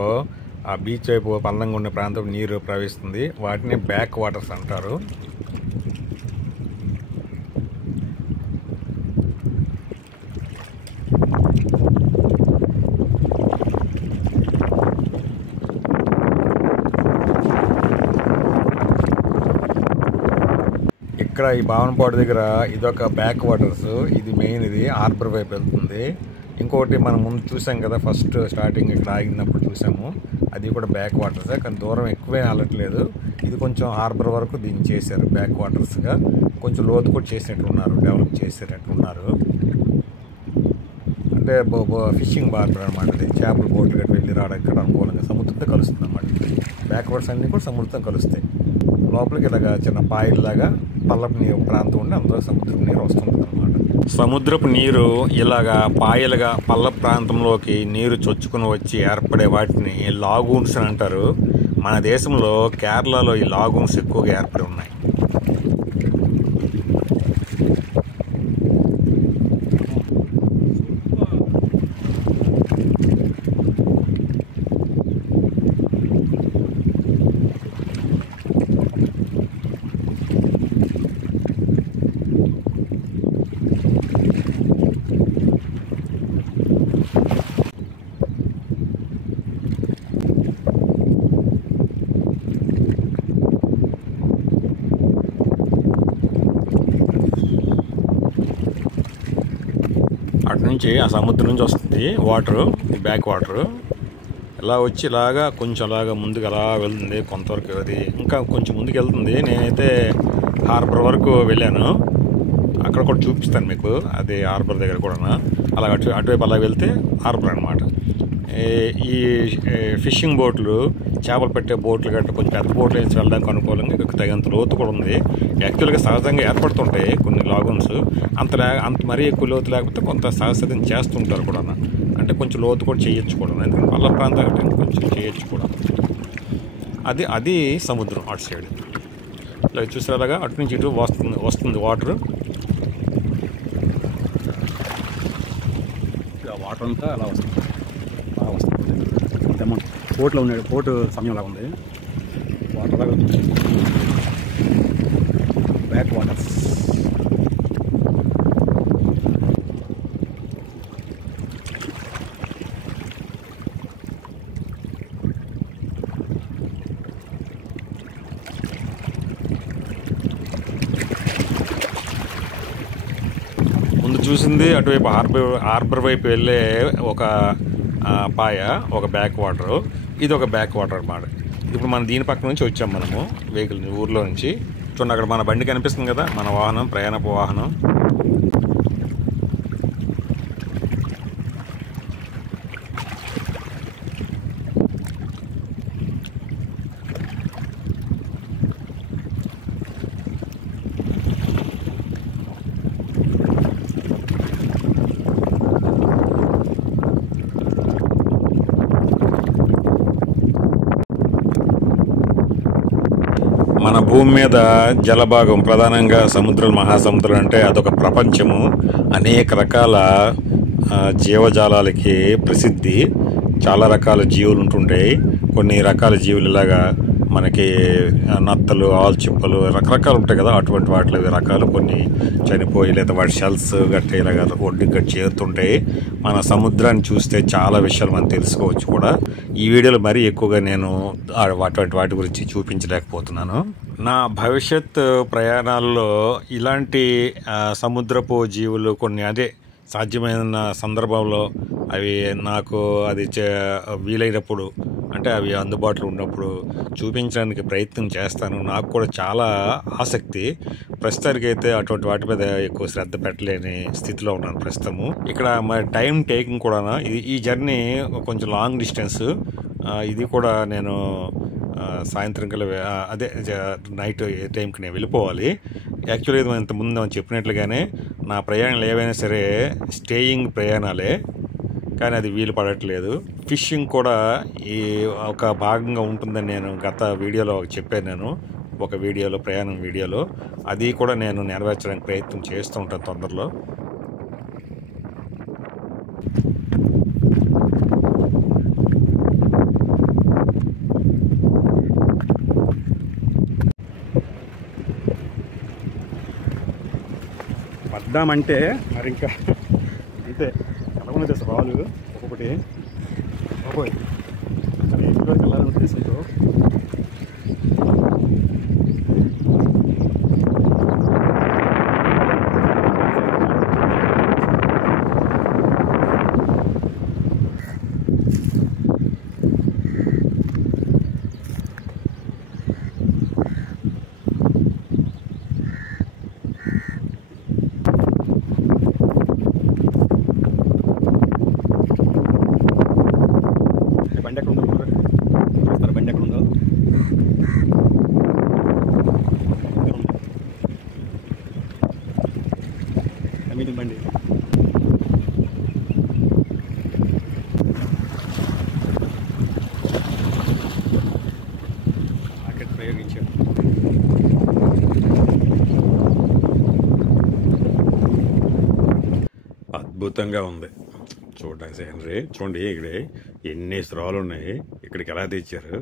ఆ బీచ్ వైపు పల్లంగా ఉండే ప్రాంతం నీరు ప్రవహిస్తుంది. వాటిని బ్యాక్ వాటర్స్ అంటారు. ఇక్కడ ఈ భావనపాడు దగ్గర ఇదొక బ్యాక్ వాటర్స్. ఇది మెయిన్, ఇది హార్బర్ వైపు వెళ్తుంది. ఇంకోటి మనం ముందు చూసాం కదా, ఫస్ట్ స్టార్టింగ్ ఇక్కడ ఆగినప్పుడు చూసాము, అది కూడా బ్యాక్ వాటర్సే. కానీ దూరం ఎక్కువే ఆలట్లేదు. ఇది కొంచెం హార్బర్ వరకు దీన్ని చేశారు బ్యాక్ వాటర్స్గా. కొంచెం లోతు కూడా చేసినట్లున్నారు, డెవలప్ చేసేటట్లున్నారు. అంటే ఫిషింగ్ హార్బర్ అనమాట. ఇది చేపలు బోట్లు గట్టి వెళ్ళి రావడానికి ఇక్కడ అనుకూలంగా సముద్రంతో కలుస్తుంది అన్నమాట. బ్యాక్ వాటర్స్ అన్నీ కూడా సముద్రంతో కలుస్తాయి. లోపలికి ఇలాగా చిన్న పాయిల్లాగా పల్లపు నీరు ప్రాంతం ఉండి అందులో సముద్రపు నీరు వస్తుంటుంది అనమాట. సముద్రపు నీరు ఇలాగా పాయలుగా పల్ల ప్రాంతంలోకి నీరు చొచ్చుకుని వచ్చి ఏర్పడే వాటిని లాగూన్స్ అని అంటారు. మన దేశంలో కేరళలో ఈ లాగూన్స్ ఎక్కువగా ఏర్పడి ఉన్నాయి. అటు నుంచి ఆ సముద్రం నుంచి వస్తుంది వాటరు, బ్యాక్ వాటరు ఇలా వచ్చి ఇలాగా కొంచెం అలాగా ముందుకు అలా వెళ్తుంది. కొంతవరకు అది ఇంకా కొంచెం ముందుకు వెళ్తుంది. నేనైతే హార్బర్ వరకు వెళ్ళాను, అక్కడ కూడా చూపిస్తాను మీకు. అది హార్బర్ దగ్గర కూడా అలా అటువైపు అలా వెళ్తే హార్బర్ అనమాట. ఈ ఫిషింగ్ బోట్లు, చేపలు పెట్టే బోట్లు గట్రా కొంచెం పెద్ద బోట్లు వేసి వెళ్ళడానికి అనుకూలంగా తగినంత లోతు కూడా ఉంది. యాక్చువల్గా సహజంగా ఏర్పడుతుంటాయి కొన్ని లాగూన్స్. అంత మరీ ఎక్కువ లోతు లేకపోతే కొంత సహజం చేస్తుంటారు కూడా. అంటే కొంచెం లోతు కూడా చేయొచ్చు కూడా, ఎందుకంటే పల్ల ప్రాంతాలు కొంచెం చేయొచ్చు కూడా. అది సముద్రం అటు సైడ్. ఇలా చూసేలాగా అటు నుంచి ఇటు వస్తుంది వాటర్. వాటర్ అంతా అలా వస్తుంది, బాగా వస్తుంది. అంతేమో పోర్ట్లో ఉన్నాడు, పోర్టు సమయం లాగా ఉంది. వాటర్ లాగా బ్యాక్ వాటర్స్. ముందు చూసింది అటువైపు హార్బర్ వైపు వెళ్ళే ఒక పాయ, ఒక బ్యాక్ వాటరు. ఇది ఒక బ్యాక్ వాటర్ అన్నమాట. ఇప్పుడు మనం దీని పక్క నుంచి వచ్చాం మనము వెహికల్ ఊర్లో నుంచి. చూడండి అక్కడ మన బండి కనిపిస్తుంది కదా, మన వాహనం, ప్రయాణపు వాహనం. మన భూమి మీద జలభాగం ప్రధానంగా సముద్రాలు, మహాసముద్రాలు అంటే అదొక ప్రపంచము. అనేక రకాల జీవజాలాలకి ప్రసిద్ధి. చాలా రకాల జీవులు ఉంటుంటాయి. కొన్ని రకాల జీవులు ఇలాగా మనకి నత్తలు, ఆల్చిప్పలు, రకరకాలు ఉంటాయి కదా, అటువంటి వాటిలో రకాలు కొన్ని చనిపోయి లేదా వాటి షెల్స్ గట్ట ఇలాగ ఒడ్డుకి గట్టి చేరుతుంటాయి. మన సముద్రాన్ని చూస్తే చాలా విషయాలు మనం తెలుసుకోవచ్చు కూడా. ఈ వీడియోలో మరీ ఎక్కువగా నేను వాటి గురించి చూపించలేకపోతున్నాను. నా భవిష్యత్ ప్రయాణాల్లో ఇలాంటి సముద్రపు జీవులు కొన్ని సాధ్యమైన సందర్భంలో అవి నాకు వీలైనప్పుడు అంటే అవి అందుబాటులో ఉన్నప్పుడు చూపించడానికి ప్రయత్నం చేస్తాను. నాకు కూడా చాలా ఆసక్తి. ప్రస్తుతానికైతే అటువంటి వాటి మీద ఎక్కువ శ్రద్ధ పెట్టలేని స్థితిలో ఉన్నాను ప్రస్తుతము. ఇక్కడ మరి టైం టేకింగ్ కూడా ఈ జర్నీ కొంచెం లాంగ్ డిస్టెన్స్. ఇది కూడా నేను సాయంత్రం కల్లా అదే నైట్ ఏ టైంకి నేను వెళ్ళిపోవాలి. యాక్చువల్గా ఇంతకుముందు చెప్పినట్లుగానే నా ప్రయాణాలు ఏవైనా సరే స్టేయింగ్ ప్రయాణాలే, కానీ అది వీలు పడట్లేదు. ఫిషింగ్ కూడా ఈ ఒక భాగంగా ఉంటుందని నేను గత వీడియోలో చెప్పాను. నేను ఒక వీడియోలో, ప్రయాణం వీడియోలో, అది కూడా నేను నెరవేర్చడానికి ప్రయత్నం చేస్తూ ఉంటాను తొందరలో. పడ్డామంటే మరి ఇంకా అంతే, కలవని తెస్తారు రాళ్ళు ఒక్కొక్కటి. బాబోయ్, అక్కడ ఇంట్లోకి వెళ్ళాలని ఉద్దేశంతో బండి ఎక్కడ ఉందో చూస్తారా? బండి ఎక్కడ ఉందో మీటింగ్ బండి. రాకెట్ ప్రయోగించారు. అద్భుతంగా ఉంది చూడడానికి సెకండరీ. చూడండి ఇక్కడ ఎన్ని స్త్రాలు ఉన్నాయి, ఇక్కడికి ఎలా తెచ్చారు,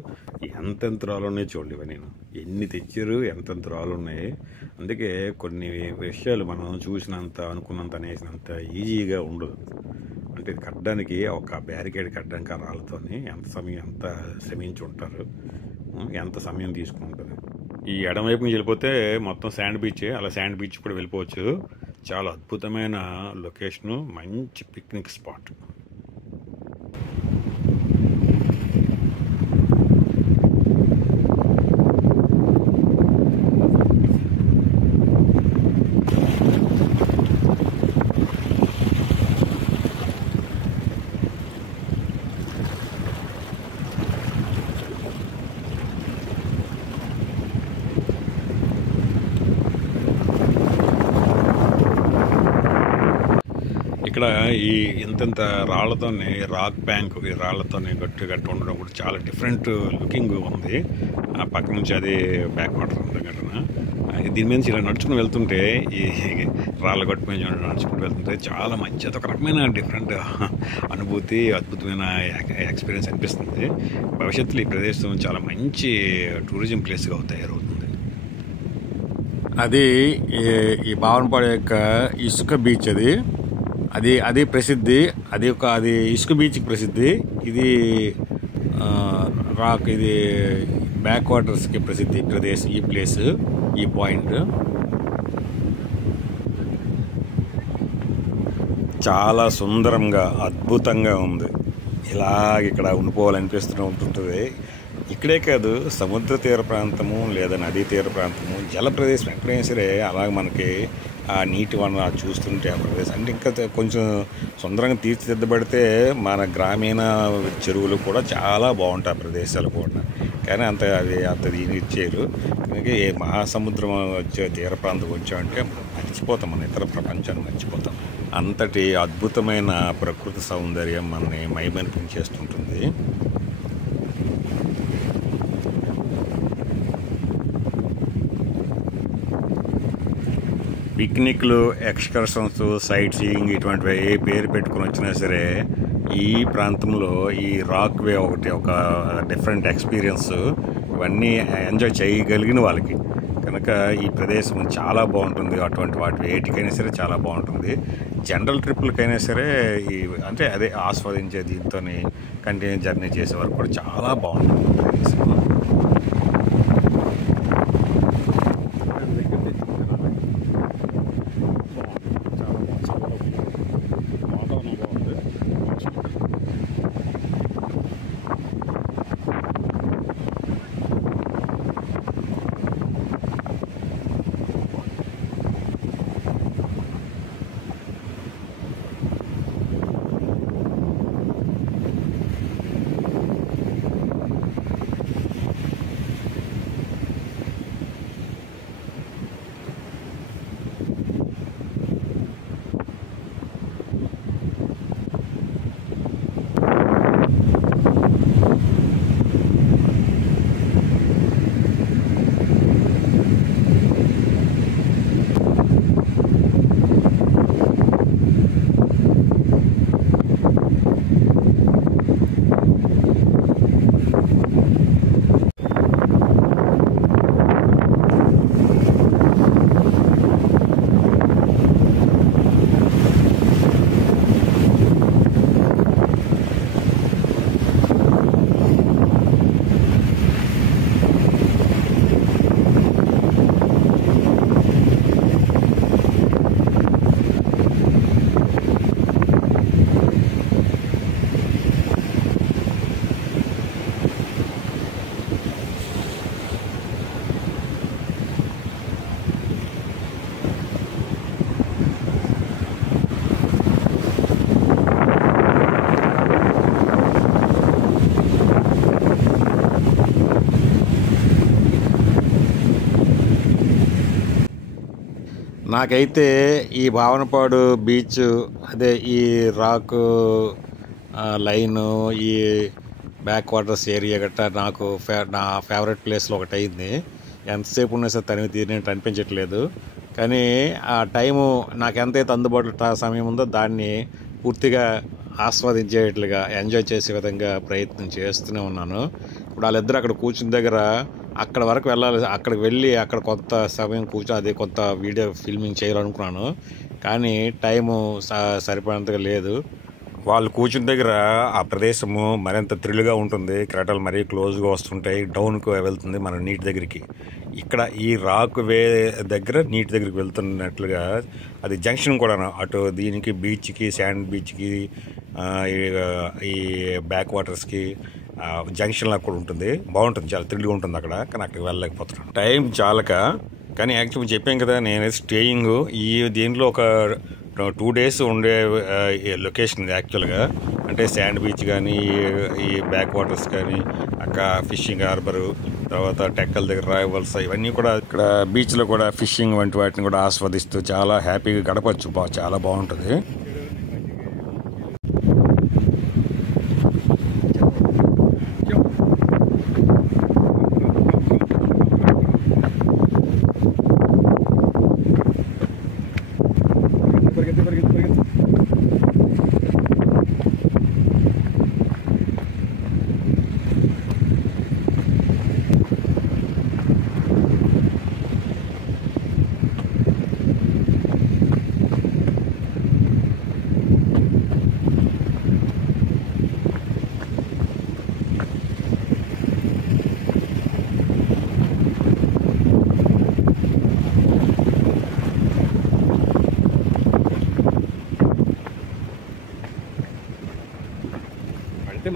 ఎంతెంత రాళ్ళు ఉన్నాయి చూడండి. ఇవి నేను ఎన్ని తెచ్చారు, ఎంతెంత రాళ్ళు ఉన్నాయి. అందుకే కొన్ని విషయాలు మనం చూసినంత, అనుకున్నంత, అనేసినంత ఈజీగా ఉండదు. అంటే ఇది కట్టడానికి, ఒక బ్యారికేడ్ కట్టడానికి ఆ రాళ్ళతోని ఎంత శ్రమించి ఉంటారు, ఎంత సమయం తీసుకుంటుంది. ఈ ఎడమవైపు నుంచి వెళ్ళిపోతే మొత్తం శాండ్ బీచ్, అలా శాండ్ బీచ్ కూడా వెళ్ళిపోవచ్చు. చాలా అద్భుతమైన లొకేషను, మంచి పిక్నిక్ స్పాట్. ఇక్కడ ఈ ఇంతంత రాళ్లతోనే, రాక్ బ్యాంక్, ఈ రాళ్లతోనే గట్టి ఉండడం కూడా చాలా డిఫరెంట్ లుకింగ్ ఉంది. ఆ పక్క నుంచి అది బ్యాక్ వాటర్ దగ్గర దీని మీద ఇలా నడుచుకుని వెళ్తుంటే, ఈ రాళ్ళ గట్టు మీద నడుచుకుని వెళ్తుంటే చాలా మంచి, అదొక రకమైన డిఫరెంట్ అనుభూతి, అద్భుతమైన ఎక్స్పీరియన్స్ అనిపిస్తుంది. భవిష్యత్తులో ఈ ప్రదేశం చాలా మంచి టూరిజం ప్లేస్గా తయారవుతుంది. అది ఈ భావనపాడు యొక్క ఇసుక బీచ్. అది ప్రసిద్ధి. అది ఇసుక బీచ్కి ప్రసిద్ధి. ఇది రాక్, ఇది బ్యాక్ వాటర్స్కి ప్రసిద్ధి ప్రదేశం, ఈ ప్లేస్, ఈ పాయింట్. చాలా సుందరంగా, అద్భుతంగా ఉంది. ఇలాగ ఇక్కడ ఉండిపోవాలనిపిస్తూ ఉంటుంటుంది. ఇక్కడే కాదు, సముద్ర తీర ప్రాంతము లేదా నదీ తీర ప్రాంతము, జల ప్రదేశం ఎక్కడైనా సరే అలాగ మనకి ఆ నీటి వనరు చూస్తుంటే ఆ ప్రదేశం అంటే ఇంకా కొంచెం సుందరంగా తీర్చిదిద్దబడితే మన గ్రామీణ చెరువులు కూడా చాలా బాగుంటాయి ఆ ప్రదేశాలు కూడా. కానీ అంత దీన్ని ఇచ్చేయరు. అందుకే ఏ మహాసముద్రం వచ్చే తీర ప్రాంతం వచ్చామంటే మర్చిపోతాం, మన ఇతర ప్రపంచాన్ని మర్చిపోతాం. అంతటి అద్భుతమైన ప్రకృతి సౌందర్యం మనని మైమరిపించేస్తుంటుంది. పిక్నిక్లు, ఎక్స్కర్షన్స్, సైట్ సీయింగ్ ఇటువంటివి ఏ పేరు పెట్టుకుని వచ్చినా సరే ఈ ప్రాంతంలో ఈ రాక్ వే ఒక డిఫరెంట్ ఎక్స్పీరియన్స్, ఇవన్నీ ఎంజాయ్ చేయగలిగిన వాళ్ళకి కనుక ఈ ప్రదేశం చాలా బాగుంటుంది. అటువంటి వాటి వేటికైనా సరే చాలా బాగుంటుంది. జనరల్ ట్రిప్పులకైనా సరే అంటే అదే ఆస్వాదించే దీంతో కంటిన్యూ జర్నీ చేసే వరకు కూడా చాలా బాగుంటుంది ప్రదేశం. నాకైతే ఈ భావనపాడు బీచ్, అదే ఈ రాక్ లైను, ఈ బ్యాక్ వాటర్స్ ఏరియా గట్టా నాకు నా ఫేవరెట్ ప్లేస్లో ఒకటి అయింది. ఎంతసేపు ఉన్నా సరే తనివి తీరినట్టు అనిపించట్లేదు. కానీ ఆ టైము నాకు ఎంతైతే అందుబాటులో సమయం ఉందో దాన్ని పూర్తిగా ఆస్వాదించేట్లుగా, ఎంజాయ్ చేసే విధంగా ప్రయత్నం చేస్తూనే ఉన్నాను. ఇప్పుడు వాళ్ళిద్దరు అక్కడ కూర్చున్న దగ్గర అక్కడ వరకు వెళ్ళాలి, అక్కడికి వెళ్ళి అక్కడ కొంత సమయం కూర్చొని అదే కొంత వీడియో ఫిల్మింగ్ చేయాలనుకున్నాను. కానీ టైము సరిపడినంతగా లేదు. వాళ్ళు కూర్చున్న దగ్గర ఆ ప్రదేశము మరింత థ్రిల్గా ఉంటుంది. కెరటాలు మరీ క్లోజ్గా వస్తుంటాయి, డౌన్కు వెళ్తుంది మన నీటి దగ్గరికి. ఇక్కడ ఈ రాక్ వే దగ్గర నీటి దగ్గరికి వెళ్తున్నట్లుగా అది జంక్షన్ కూడా, అటు దీనికి బీచ్కి, శాండ్ బీచ్కి, ఈ బ్యాక్ వాటర్స్కి జంక్షన్లా కూడా ఉంటుంది. బాగుంటుంది, చాలా థ్రిల్గా ఉంటుంది అక్కడ. కానీ అక్కడికి వెళ్ళలేకపోతున్నాను, టైం చాలక. కానీ యాక్చువల్గా చెప్పాను కదా, నేను స్టేయింగ్ ఈ దీంట్లో ఒక 2 days ఉండే లొకేషన్ ఇది యాక్చువల్గా. అంటే శాండ్ బీచ్ కానీ, ఈ బ్యాక్ వాటర్స్ కానీ, అక్కడ ఫిషింగ్ హార్బరు, తర్వాత టెక్కల దగ్గర రాయవల్స్, ఇవన్నీ కూడా ఇక్కడ బీచ్లో కూడా ఫిషింగ్ వంటి వాటిని కూడా ఆస్వాదిస్తూ చాలా హ్యాపీగా గడపచ్చు. చాలా బాగుంటుంది.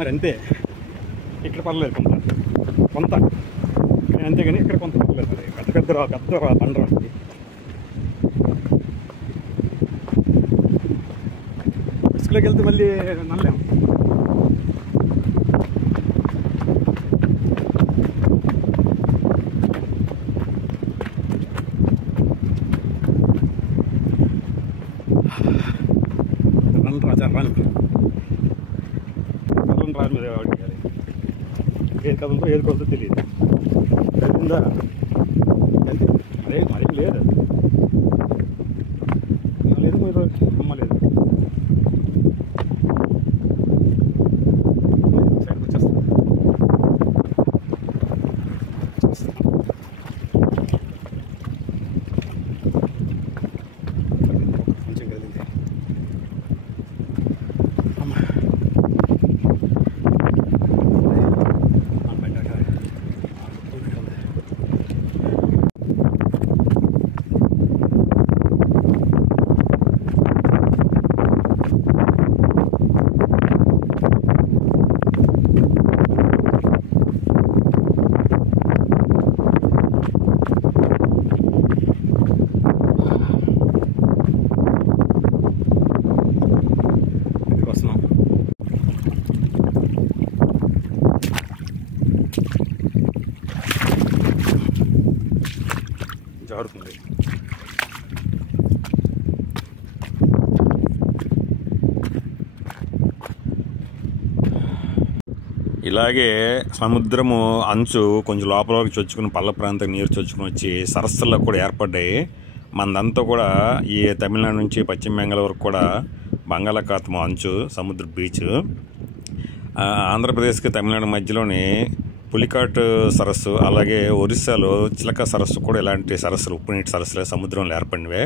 మరి అంతే, ఇక్కడ పర్లేదు కొంత అంతేగాని ఇక్కడ కొంత పర్లేదు. పెద్ద బండరా ఇసుకలోకి వెళ్తే మళ్ళీ నల్లేం. ఏది కదులుతో ఏది కొలతో తెలియదు. ఉందా అదే మరేం లేదు, లేదు మీరు అమ్మ లేదు. సైడ్కి వచ్చేస్తాను. కొంచెం కదిలింది. అమ్మ జారుతుంది. ఇలాగే సముద్రము అంచు కొంచెం లోపల వరకు చొచ్చుకుని పల్ల ప్రాంతం నీరు చొచ్చుకుని వచ్చి సరస్సుల్లో కూడా ఏర్పడ్డాయి. మనదంతా కూడా ఈ తమిళనాడు నుంచి పశ్చిమ బెంగాల్ వరకు కూడా బంగాళాఖాతం అంచు సముద్ర బీచ్. ఆంధ్రప్రదేశ్కి తమిళనాడు మధ్యలోని పులికాట్ సరస్సు, అలాగే ఒరిస్సాలో చిలక సరస్సు కూడా ఇలాంటి సరస్సులు, ఉప్పు నీటి సరస్సులే సముద్రంలో ఏర్పడినవే.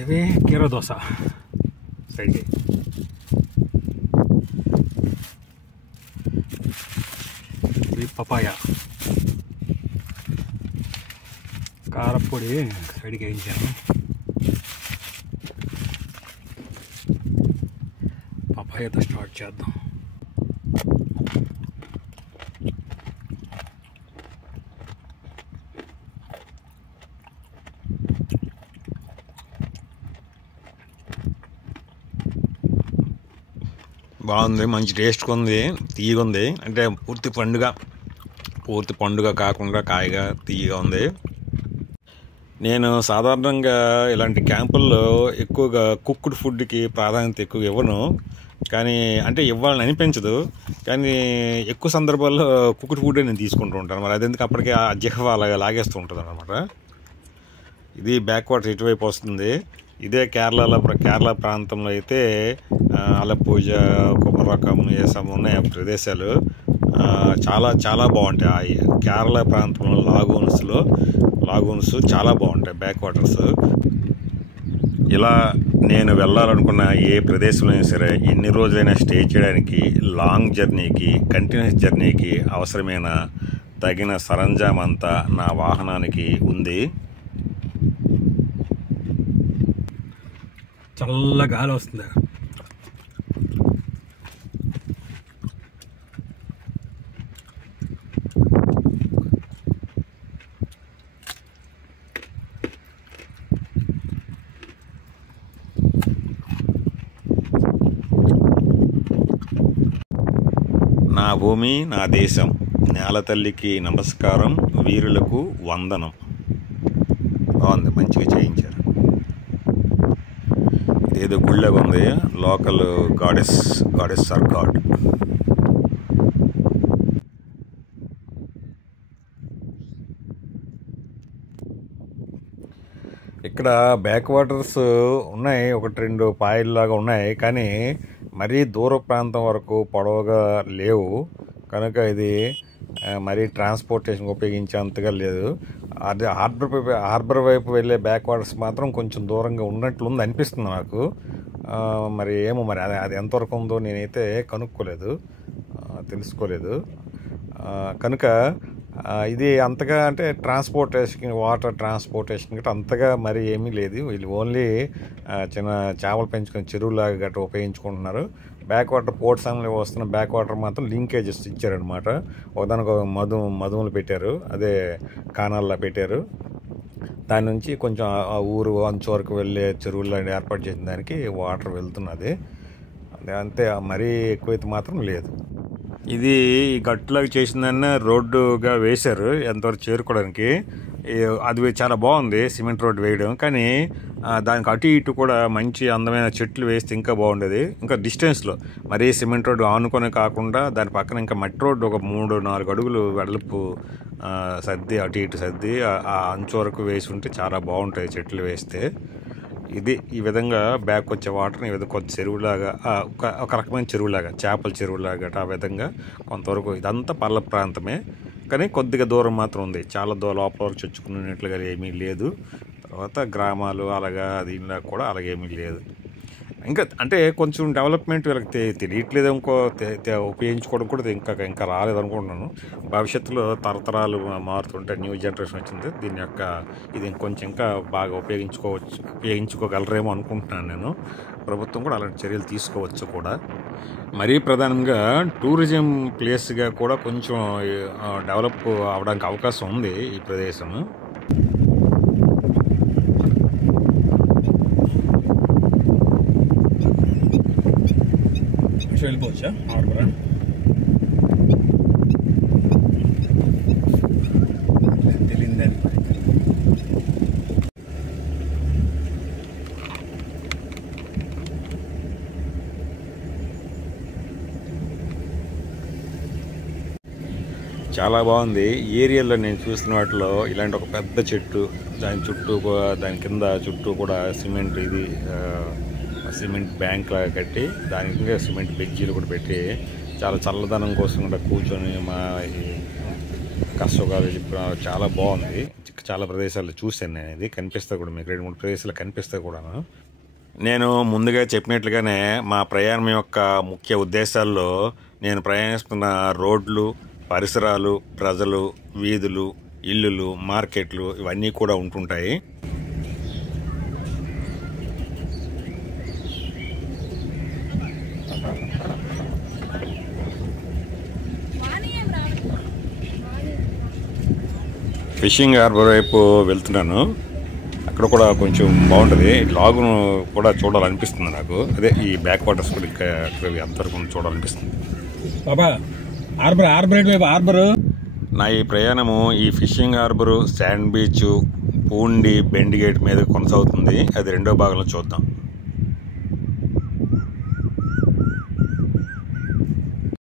ఇవి కీరా దోశ సైడ్కి, ఇది పపాయ, కారపొడి సైడ్కి వేయించాను. పపాయతో స్టార్ట్ చేద్దాం. బాగుంది, మంచి టేస్ట్గా ఉంది, తీయగా ఉంది. అంటే పూర్తి పండుగ కాకుండా కాయగా తీయగా ఉంది. నేను సాధారణంగా ఇలాంటి క్యాంపుల్లో ఎక్కువగా కుక్డ్ ఫుడ్కి ప్రాధాన్యత ఎక్కువగా ఇవ్వను, కానీ అంటే ఇవ్వాలని అనిపించదు, కానీ ఎక్కువ సందర్భాల్లో కుక్డ్ ఫుడ్ నేను తీసుకుంటూ ఉంటాను. మరి అదెందుకు అప్పటికే ఆ జిహ్వ అలాగే లాగేస్తూ ఉంటుంది అనమాట. ఇది బ్యాక్ వాటర్ ఇటువైపు వస్తుంది. ఇదే కేరళ ప్రాంతంలో అయితే అలపూజ, కుమరకం, ఏసం ఉన్నాయి ప్రదేశాలు. చాలా చాలా బాగుంటాయి. ఆ కేరళ ప్రాంతంలో లాగూన్స్ చాలా బాగుంటాయి బ్యాక్ వాటర్స్. ఇలా నేను వెళ్ళాలనుకున్న ఏ ప్రదేశంలో అయినా సరే ఎన్ని రోజులైనా స్టే చేయడానికి, లాంగ్ జర్నీకి, కంటిన్యూస్ జర్నీకి అవసరమైన తగిన సరంజామం అంతా నా వాహనానికి ఉంది. చల్ల గాలి వస్తుంది. నా భూమి నా దేశం, నేల తల్లికి నమస్కారం, వీరులకు వందనం. బాగుంది, మంచిగా చేయించారు. ఏదో గుళ్ళగా ఉంది, లోకల్ గాడెస్ ఆర్ గాడ్. ఇక్కడ బ్యాక్ వాటర్స్ ఉన్నాయి, 1-2 పాయల్లాగా ఉన్నాయి, కానీ మరీ దూర ప్రాంతం వరకు పొడవుగా లేవు. కనుక ఇది మరీ ట్రాన్స్పోర్టేషన్ ఉపయోగించేంతగా లేదు. అదే హార్బర్ వైపు వెళ్ళే బ్యాక్ వాటర్స్ మాత్రం కొంచెం దూరంగా ఉన్నట్లుంది అనిపిస్తుంది నాకు. మరి ఏమో, మరి అది ఎంతవరకు ఉందో నేనైతే తెలుసుకోలేదు. కనుక ఇది అంతగా అంటే వాటర్ ట్రాన్స్పోర్టేషన్ గట్రా అంతగా మరి ఏమీ లేదు. వీళ్ళు ఓన్లీ చిన్న చేపలు పెంచుకుని చెరువులాగా గట్రా ఉపయోగించుకుంటున్నారు. బ్యాక్ వాటర్ పోర్ట్స్ అని వస్తున్న బ్యాక్ వాటర్ మాత్రం లింకేజెస్ ఇచ్చారనమాట. ఒకదానికి మధువులు పెట్టారు, అదే కానాల్లో పెట్టారు. దాని నుంచి కొంచెం ఆ ఊరు అంచు వరకు వెళ్ళే చెరువుల్లో ఏర్పాటు చేసిన దానికి వాటర్ వెళ్తున్నది. అంతే, మరీ ఎక్కువైతే మాత్రం లేదు. ఇది గట్టులాగా చేసిందన్న రోడ్డుగా వేశారు ఎంతవరకు చేరుకోవడానికి. అది చాలా బాగుంది సిమెంట్ రోడ్డు వేయడం, కానీ దానికి అటు ఇటు కూడా మంచి అందమైన చెట్లు వేస్తే ఇంకా బాగుండేది. ఇంకా డిస్టెన్స్లో మరీ సిమెంట్ రోడ్డు ఆనుకొని కాకుండా దాని పక్కన ఇంకా మట్టి రోడ్డు ఒక 3-4 అడుగులు వెడల్పు సర్ది అటు ఇటు సర్ది ఆ అంచు వరకు వేసి ఉంటే చాలా బాగుంటాయి చెట్లు వేస్తే. ఈ విధంగా బ్యాక్ వచ్చే వాటర్ని ఈ విధంగా కొంచెం చెరువులాగా, ఒక రకమైన చెరువులాగా, చేపల చెరువులాగా ఆ విధంగా కొంతవరకు. ఇదంతా పల్ల ప్రాంతమే, కానీ కొద్దిగా దూరం మాత్రం ఉంది. చాలా దూరం లోపల వరకు చొచ్చుకునేట్లుగా ఏమీ లేదు. తర్వాత గ్రామాలు అలాగా దీనిలో కూడా అలాగేమీ లేదు. ఇంకా అంటే కొంచెం డెవలప్మెంట్ వీళ్ళకి తెలియట్లేదు, ఉపయోగించుకోవడం కూడా ఇంకా రాలేదనుకుంటున్నాను. భవిష్యత్తులో తరతరాలు మారుతుంటే న్యూ జనరేషన్ వచ్చింది, ఇది కొంచెం ఇంకా బాగా ఉపయోగించుకోగలరేమో అనుకుంటున్నాను నేను. ప్రభుత్వం కూడా అలాంటి చర్యలు తీసుకోవచ్చు కూడా. మరీ ప్రధానంగా టూరిజం ప్లేస్గా కూడా కొంచెం డెవలప్ అవడానికి అవకాశం ఉంది ఈ ప్రదేశం. వెళ్ళిపోవచ్చా హార్బరా? తెలియదని చాలా బాగుంది. ఈ ఏరియాలో నేను చూసిన వాటిలో ఇలాంటి ఒక పెద్ద చెట్టు, దాని కింద చుట్టూ కూడా సిమెంట్ బ్యాంక్ లాగా కట్టి దానికి సిమెంట్ బెంచీలు కూడా పెట్టి చాలా చల్లదనం కోసం కూడా కూర్చొని కష్టకాలు చాలా బాగుంది. చాలా ప్రదేశాల్లో చూశాను నేను. ఇది కనిపిస్తాయి కూడా మీకు 2-3 ప్రదేశాలు కనిపిస్తాయి కూడాను. నేను ముందుగా చెప్పినట్లుగానే మా ప్రయాణం యొక్క ముఖ్య ఉద్దేశాల్లో నేను ప్రయాణిస్తున్న రోడ్లు, పరిసరాలు, ప్రజలు, వీధులు, ఇల్లులు, మార్కెట్లు ఇవన్నీ కూడా ఉంటుంటాయి. ఫిషింగ్ హార్బర్ వైపు వెళ్తున్నాను. అక్కడ కూడా కొంచెం బాగుంటుంది. లాగును కూడా చూడాలనిపిస్తుంది నాకు. అదే ఈ బ్యాక్ వాటర్స్ కూడా ఇక్కడ అంతవరకు చూడాలనిపిస్తుంది. బాబా హార్బర్ నా ఈ ప్రయాణము ఈ fishing harbour, sand beach, Poondi, bend gate మీద కొనసాగుతుంది. అది రెండో భాగంలో చూద్దాం.